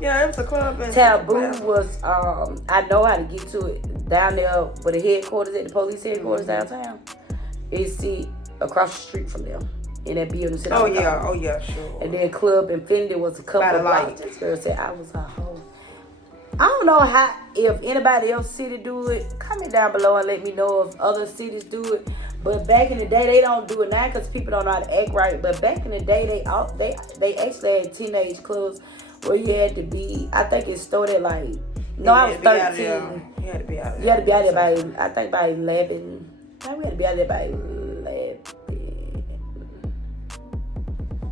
yeah, it was a club in Taboo was, I know how to get to it. Down there where the headquarters at, the police headquarters downtown. It's across the street from them. In that building. Oh yeah, sure. And then Club Infinity was a couple of blocks. This girl said I was a hoe. I don't know if anybody else city do it. Comment down below and let me know if other cities do it. But back in the day, they don't do it now because people don't know how to act right. But back in the day, they actually had teenage clubs where you had to be. I think it started like I was 13. You had to be out there. You had to be out there by I think by 11. I we had to be out there by 11.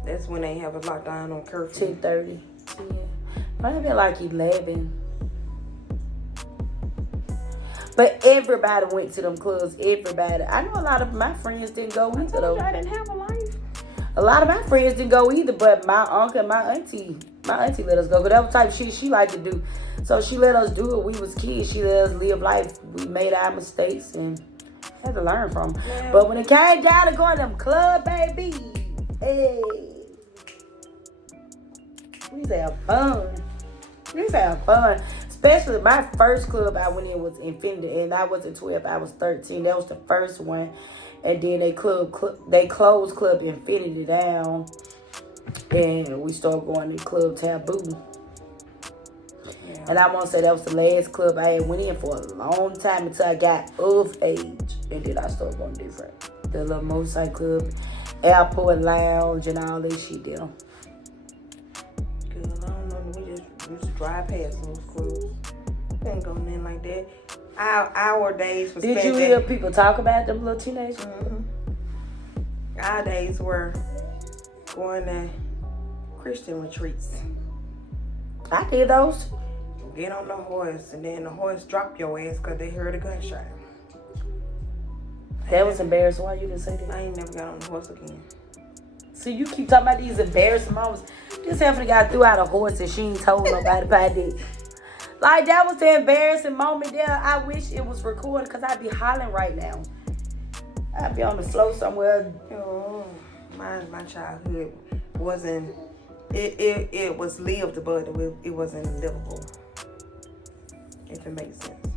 That's when they have a lockdown on curfew. 10:30. Yeah. Might be like 11. But everybody went to them clubs. Everybody. I know a lot of my friends didn't go either though. I didn't have a life. A lot of my friends didn't go either, but my uncle and my auntie let us go. Because that was the type of shit she liked to do. So she let us do it. We was kids. She let us live life. We made our mistakes and had to learn from them. Yeah. But when it came down to going to them club, baby, hey, we used to have fun. We used to have fun. Especially my first club I went in was Infinity, and I wasn't 12, I was 13. That was the first one. And then they closed Club Infinity down, and we started going to Club Taboo. Yeah. And I want to say that was the last club I had went in for a long time until I got of age, and then I started going different. The little motorcycle club, airport lounge, and all that shit there. Good, I don't know. We just drive past those clubs. couldn't go nothing like that. Our days were Did you hear people talk about them little teenagers? Mm-hmm. Our days were going to Christian retreats. I did those. Get on the horse, and then the horse drop your ass because they heard a gunshot. That was embarrassing. Why you didn't say that? I ain't never got on the horse again. See, you keep talking about these embarrassing moments. This heifer got threw out a horse and she ain't told nobody about it. Like, that was the embarrassing moment there. I wish it was recorded because I'd be hollering right now. I'd be on the floor somewhere. Oh, my childhood wasn't, it was lived, but it wasn't livable. If it makes sense.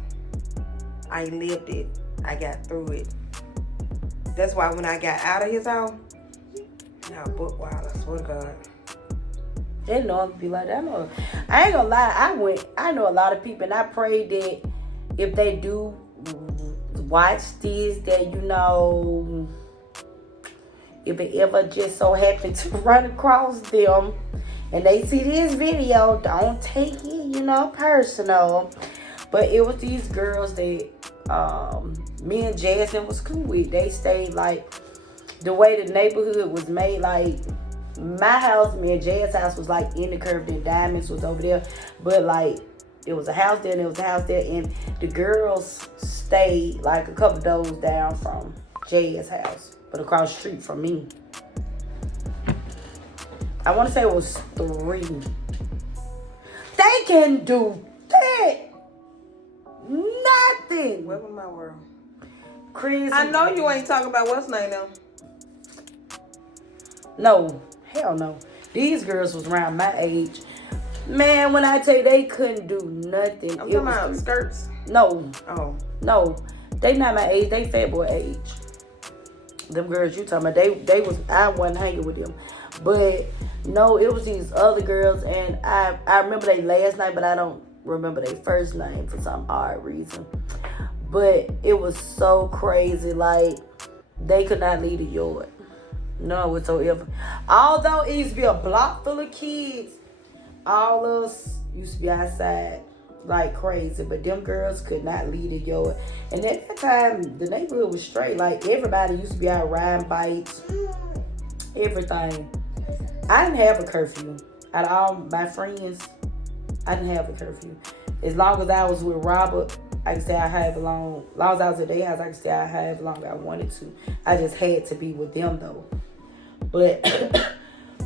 I lived it. I got through it. That's why when I got out of his house, now book wild, I swear to God. They know I'm be like that. I ain't gonna lie. I know a lot of people, and I pray that if they do watch this, that if it ever just so happened to run across them, and they see this video, don't take it, personal. But it was these girls that me and Jasmine was cool with. They stayed like the way the neighborhood was made, like. My house, me and Jay's house was like in the curve, then Diamonds was over there. But like, it was a house there and there was a house there. And the girls stayed like a couple doors down from Jay's house, but across the street from me. I want to say it was 3. They can do that. Nothing. Welcome to my world. Chris. I know you ain't talking about what's name now. No. Hell no. These girls was around my age. Man, when I tell you they couldn't do nothing. I'm talking about skirts. No. Oh. No. They not my age. They fat boy age. Them girls you talking about, they was, I wasn't hanging with them. But no, it was these other girls, and I remember their last name, but I don't remember their first name for some odd reason. But it was so crazy. Like, they could not leave the yard. No, whatsoever. Although it used to be a block full of kids, all of us used to be outside like crazy. But them girls could not leave the yard. And at that time, the neighborhood was straight. Like, everybody used to be out riding bikes. Everything. I didn't have a curfew. Out of all my friends, I didn't have a curfew. As long as I was with Robert, I could stay out however long. As long as I was at their house, I could stay out however long I wanted to. I just had to be with them, though. But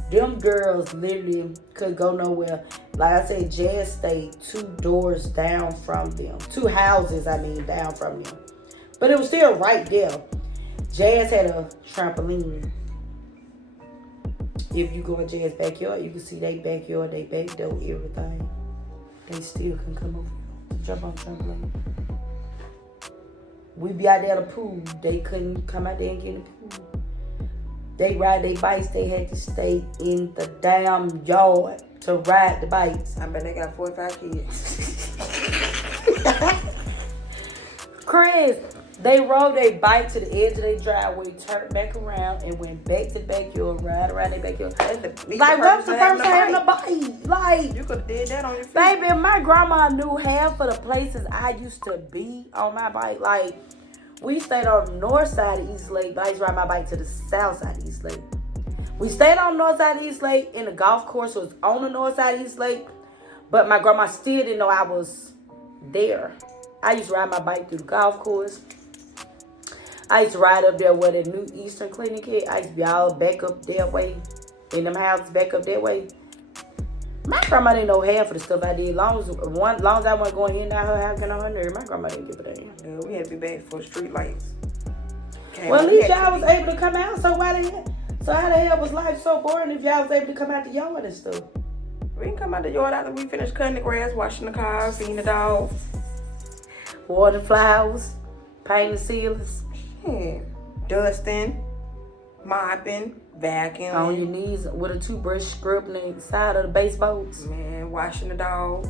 them girls literally could go nowhere. Like I said, Jazz stayed 2 doors down from them. 2 houses, down from them. But it was still right there. Jazz had a trampoline. If you go in Jazz's backyard, you can see their backyard, they back door, everything. They still can come over here to jump on the trampoline. We be out there at the pool. They couldn't come out there and get in the pool. They ride their bikes. They had to stay in the damn yard to ride the bikes. I bet they got 4 or 5 kids. Chris, they rode their bike to the edge of their driveway, turned back around, and went back to the backyard, ride around their backyard. Like, what was the first having a bike? Like, you could have did that on your feet. Baby, my grandma knew half of the places I used to be on my bike. Like, we stayed on the north side of East Lake, but I used to ride my bike to the south side of East Lake. We stayed on the north side of East Lake, and the golf course was on the north side of East Lake, but my grandma still didn't know I was there. I used to ride my bike through the golf course. I used to ride up there where the new Eastern Clinic is. I used to be all back up that way, in them houses back up that way. My grandma didn't know half of the stuff I did. Long as I wasn't going in and out her house and on her nerve, my grandma didn't give a damn. Yeah, we had to be back for street lights. Well, at least y'all was able to come out. So how the hell was life so boring if y'all was able to come out the yard and stuff? We didn't come out the yard after we finished cutting the grass, washing the cars, feeding the dogs. Watering flowers, painting ceilings. Yeah. Dusting, mopping, vacuuming. On your knees with a toothbrush scrubbing the side of the baseboards. Man, washing the dogs.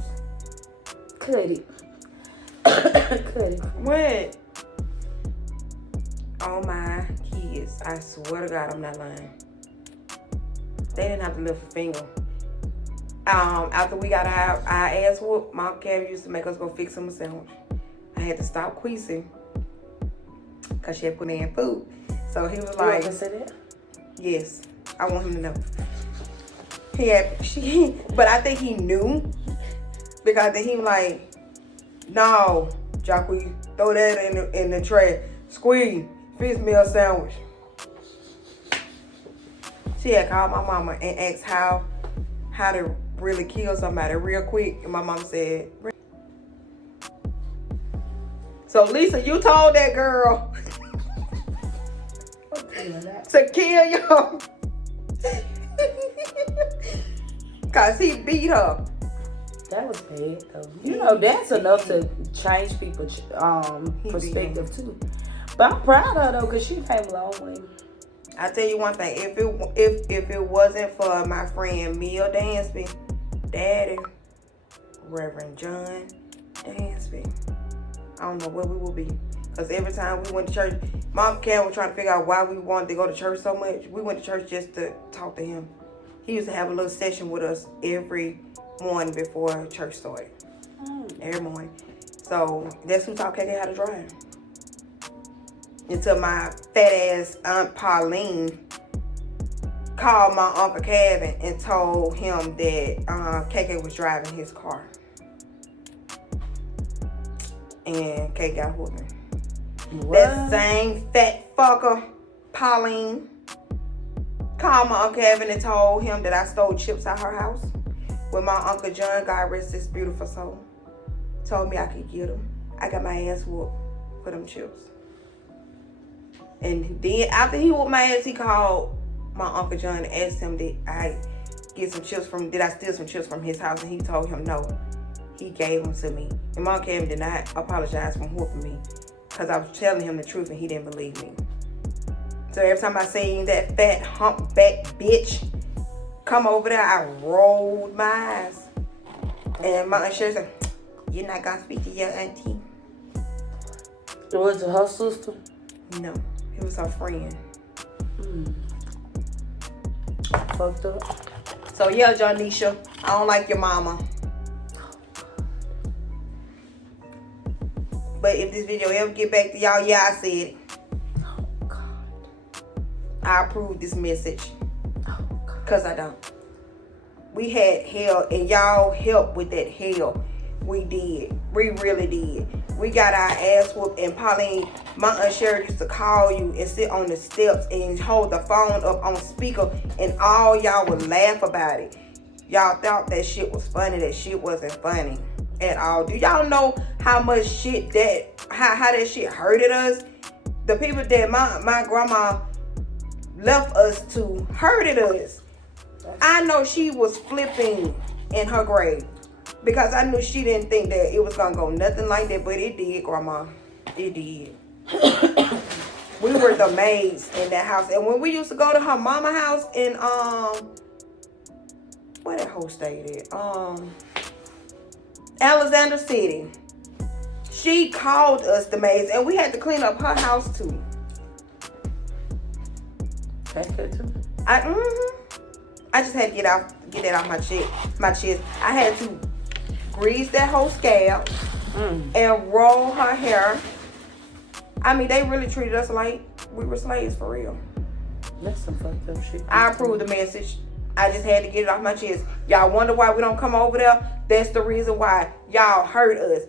Cut it. Cut it. What? All my kids, I swear to God, I'm not lying. They didn't have to lift a finger. After we got our ass whooped, Mom Cam used to make us go fix him a sandwich. I had to stop queasing because she had put me in food. So he was like, you say that? Yes, I want him to know. But I think he knew because then he was like, no, Jacque, throw that in the trash. Squeeze, fix me a sandwich. She had called my mama and asked how to really kill somebody real quick. And my mama said, so Lisa, you told that girl to kill you. Cause he beat her. That was bad though. You know, that's enough to change people's perspective too. But I'm proud of her though, cause she came a long way. I tell you one thing, if it wasn't for my friend Mia Dansby, Daddy, Reverend John Dansby, I don't know where we would be. Because every time we went to church, Mom Cam was trying to figure out why we wanted to go to church so much. We went to church just to talk to him. He used to have a little session with us every morning before church started. Every morning. So that's who taught KK how to drive. Until my fat ass Aunt Pauline called my Uncle Kevin and told him that KK was driving his car. And KK got whooping. That same fat fucker, Pauline, called my Uncle Kevin and told him that I stole chips out her house. When my Uncle John, God rest his beautiful soul, told me I could get them. I got my ass whooped for them chips. And then after he whooped my ass, he called my Uncle John and asked him did I steal some chips from his house? And he told him no. He gave them to me. And my Uncle Kevin did not apologize for whooping me because I was telling him the truth and he didn't believe me. So every time I seen that fat humpback bitch come over there, I rolled my eyes. And my Aunt Sherry said, you're not gonna speak to your auntie? Was it her sister? No, it was her friend. Fucked up. So yeah, Jonisha, I don't like your mama. But if this video ever get back to y'all, yeah, I said it. Oh God. I approve this message. Oh God. Cause I don't. We had hell and y'all helped with that hell. We did. We really did. We got our ass whooped, and Pauline, my Aunt Sherry used to call you and sit on the steps and hold the phone up on speaker, and all y'all would laugh about it. Y'all thought that shit was funny. That shit wasn't funny at all. Do y'all know how much shit how that shit hurted us? The people that my grandma left us to hurted us. I know she was flipping in her grave because I knew she didn't think that it was gonna go nothing like that, but it did, Grandma. It did. We were the maids in that house, and when we used to go to her mama house in where that hoe stayed at? Alexander City. She called us the maids, and we had to clean up her house too. That's good too. I just had to get that off my chest. I had to grease that whole scalp and roll her hair. I mean, they really treated us like we were slaves for real. That's some fucked up shit. I approve the message. I just had to get it off my chest. Y'all wonder why we don't come over there? That's the reason why y'all hurt us.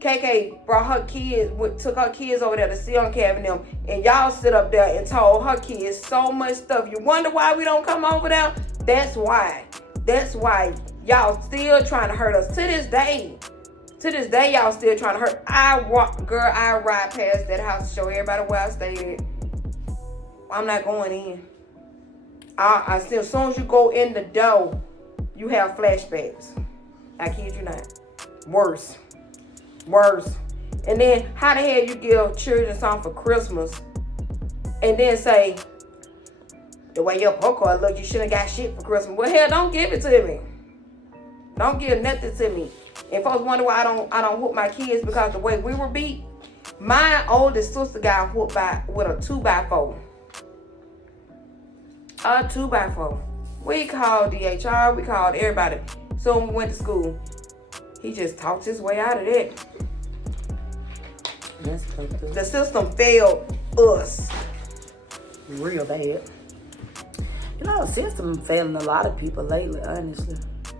KK brought her kids, took her kids over there to see on Kevin them, and y'all sit up there and told her kids so much stuff. You wonder why we don't come over there? That's why. That's why y'all still trying to hurt us to this day. To this day, y'all still trying to hurt. I ride past that house to show everybody where I stayed at. I'm not going in. I still, as soon as you go in the door, you have flashbacks. I kid you not. Worse. And then how the hell you give children something for Christmas and then say, the way your postcard look, you shouldn't have got shit for Christmas. Well, hell, don't give it to me. Don't give nothing to me. And folks wonder why I don't whoop my kids because the way we were beat. My oldest sister got whooped with a 2x4. A 2x4. We called DHR. We called everybody. As So when we went to school, he just talked his way out of that. That's fucked up. The system failed us. Real bad. You know, the system failing a lot of people lately, honestly.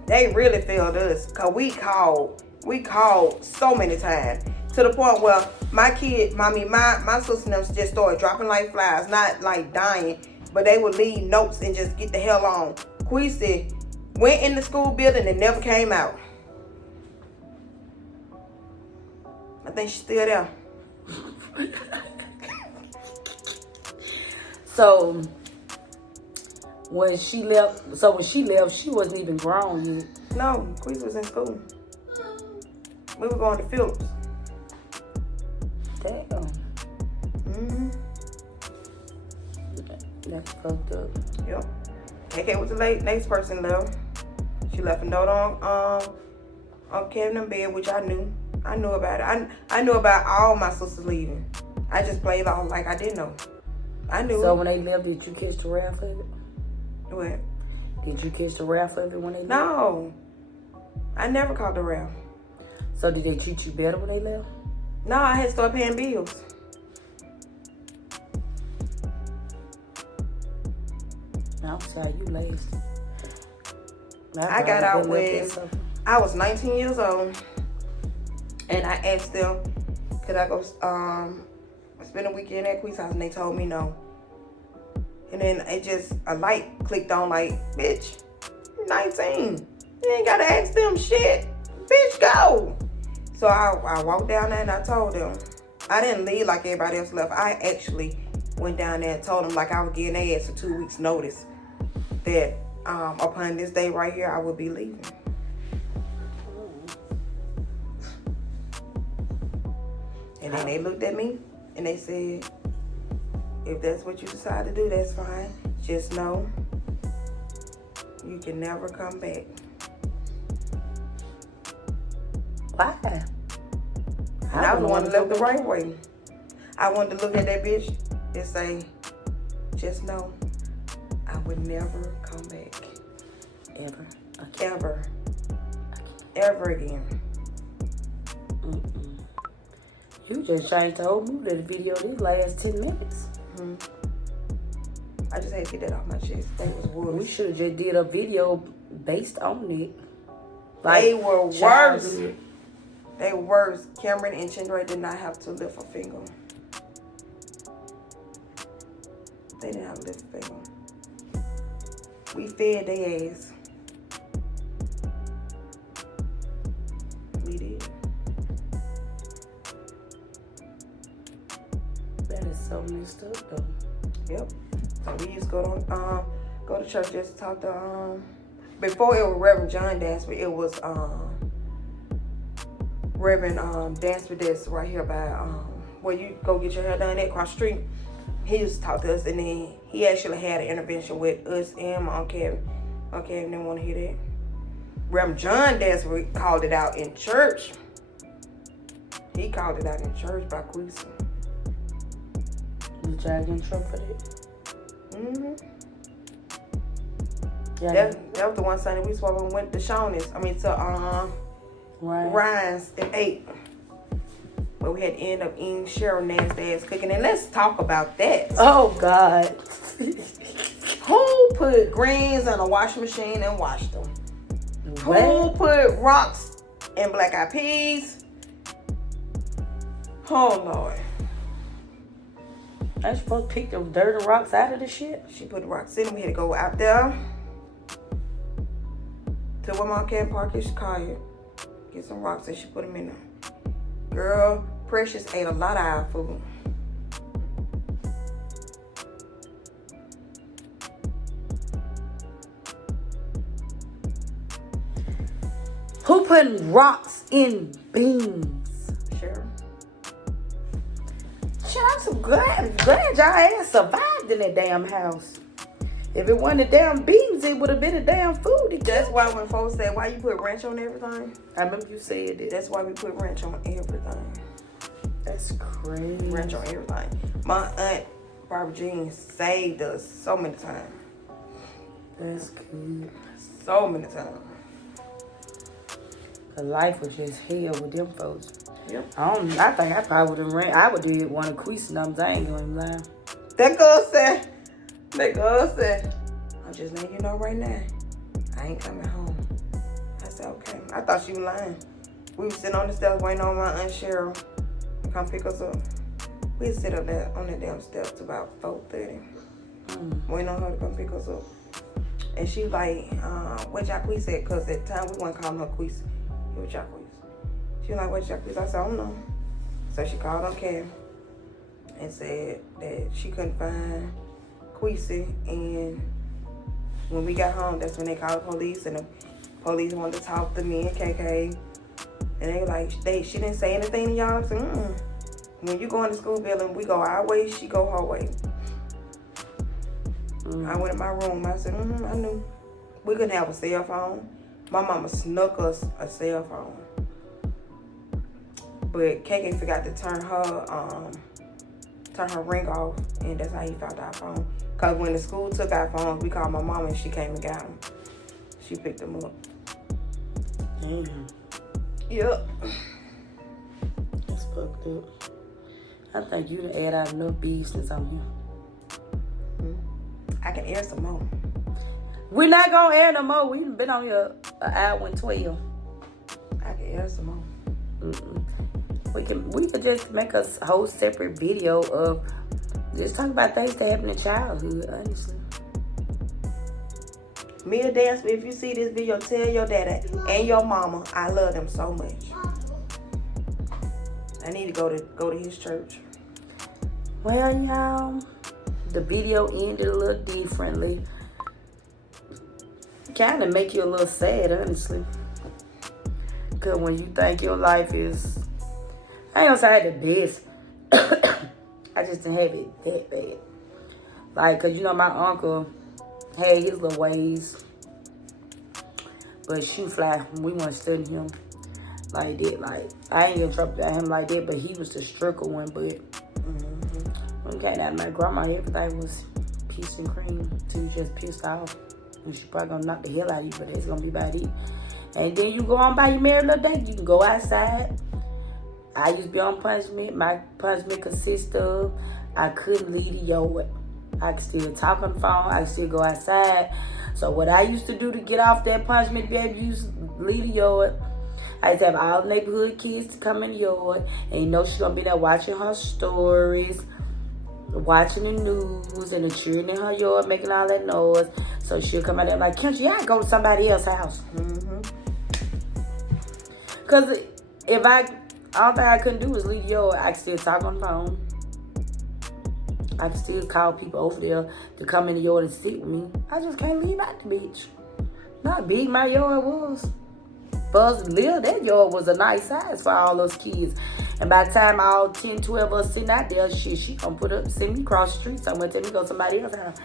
They really failed us. Cause we called so many times. To the point where my sister and them just started dropping like flies, not like dying, but they would leave notes and just get the hell on. Queasy went in the school building and never came out. I think she's still there. So when she left, she wasn't even grown yet. No, Queasy was in school. We were going to Phillips. Damn. Mm-hmm. That's fucked up. Yep. KK was the next person left. She left a note on Kevin's bed, which I knew. I knew about it. I knew about all my sisters leaving. I just played along like I didn't know. I knew. So when they left, did you catch the wrath of it? What? Did you catch the wrath of it when they left? No. I never called the ref. So did they treat you better when they left? No, I had to start paying bills. I don't see how you lasted. I got out when I was 19 years old, and I asked them, could I go spend a weekend at Queen's house, and they told me no. And then it just, a light clicked on like, bitch, you're 19. You ain't gotta ask them shit. Bitch, go. So I walked down there and I told them. I didn't leave like everybody else left. I actually went down there and told them like I was getting their ass a 2 weeks notice that upon this day right here, I would be leaving. And then they looked at me and they said, if that's what you decide to do, that's fine. Just know you can never come back. Why? And I was the one that left the right way. I wanted to look at that bitch and say, just know I would never come back. Ever. Ever. Ever again. Mm-mm. You just changed the whole mood of the video these last 10 minutes. Mm-hmm. I just had to get that off my chest. That was worse. We should have just did a video based on it. They were worse. childhood. They were worse. Cameron and Chandra did not have to lift a finger. They didn't have to lift a finger. We fed their ass. We did. That is so messed up though. Yep. So we used to go to church just to talk to before it was Reverend John Dansby, it was Reverend Dansby that's right here by where you go get your hair done at across the street. He used to talk to us, and then he actually had an intervention with us and my Uncle Kevin. Uncle Kevin didn't want to hear that. Reverend John Dansby called it out in church. He called it out in church by Queasy. Did y'all get in trouble for that? Mm-hmm. Yeah. That was the one Sunday we swore when we went to Shawnee's. I mean to Ryan's and ate. But we had to end up eating Cheryl nasty ass cooking. And let's talk about that. Oh God. Who put greens in a washing machine and washed them? What? Who put rocks in black eyed peas? Oh Lord. I supposed to pick them dirty rocks out of the shit. She put the rocks in. We had to go out there to where my cat park his car. Get some rocks and she put them in there. Girl, Precious ate a lot of our food. Who putting rocks in beans? Sure. Shit, I'm so glad y'all ass survived in that damn house. If it wasn't the damn beans, it would have been a damn food. That's why when folks say, why you put ranch on everything? I remember you said it. That's why we put ranch on everything. That's crazy. Ranch on everything. My aunt, Barbara Jean, saved us so many times. That's cool. So many times. The life was just hell with them folks. Yep. I think I probably would have ran. I would have one of Quee's numbers. I ain't gonna lie. That girl said, I'm just letting you know right now, I ain't coming home. I said, okay. I thought she was lying. We were sitting on the steps waiting on my Aunt Cheryl to come pick us up. We sit up there on the damn steps about 4:30. Waiting on her to come pick us up. And she like, what Jacquees said, because at the time we weren't calling her Quees. It was Jacquees. She was like, what Jacquees? I said, I don't know. So she called on Cam and said that she couldn't find Queesy. And when we got home, that's when they called the police, and the police wanted to talk to me and KK. And they were like, she didn't say anything to y'all. I said, When you go in the school building, we go our way, she go her way. I went in my room. I said, I knew. We couldn't have a cell phone. My mama snuck us a cell phone. But KK forgot to turn her ring off, and that's how he found our phone. Because when the school took our phones, we called my mama, and she came and got them. She picked them up. Damn. Yep. That's fucked up. I think you done add out enough business on here. I can air some more. We're not gonna air no more. We've been on here an hour and 12. I can air some more. We could just make a whole separate video of just talking about things that happened in childhood, honestly. Mia Dance, if you see this video, tell your daddy and your mama I love them so much. I need to go to his church. Well, y'all, the video ended a little differently. Kind of make you a little sad, honestly. Because when you think your life is, I ain't gonna say I had the best. I just didn't have it that bad. Like, cause you know my uncle had his little ways, but shoe fly, we weren't studying him like that. Like, I ain't in trouble at him like that, but he was the stricter one. But when we came out of my grandma, everything was peace and cream. She was just pissed off, and she probably gonna knock the hell out of you, but that's gonna be about it. And then you go on by your married little day, you can go outside. I used to be on punishment. My punishment consists of I couldn't leave the yard. I could still talk on the phone. I could still go outside. So what I used to do to get off that punishment, baby, used to leave the yard. I used to have all the neighborhood kids to come in the yard. And you know she's going to be there watching her stories, watching the news, and the children in her yard making all that noise. So she'll come out there like, Kendra, I go to somebody else's house. Because if all thing I couldn't do was leave the yard, I could still talk on the phone. I can still call people over there to come in the yard and sit with me. I just can't leave out the beach. Not big my yard was. For us to live, that yard was a nice size for all those kids. And by the time all 10, 12 of us sitting out there, she gonna send me across the street somewhere, tell me to go to somebody else's house.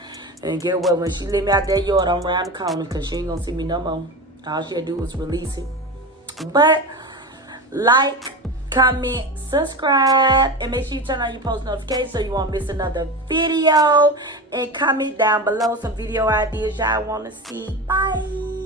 And get what? When she let me out that yard, I'm around the corner because she ain't gonna see me no more. All she had to do was release it. But, like, comment, subscribe, and make sure you turn on your post notifications so you won't miss another video. And comment down below some video ideas y'all want to see. Bye.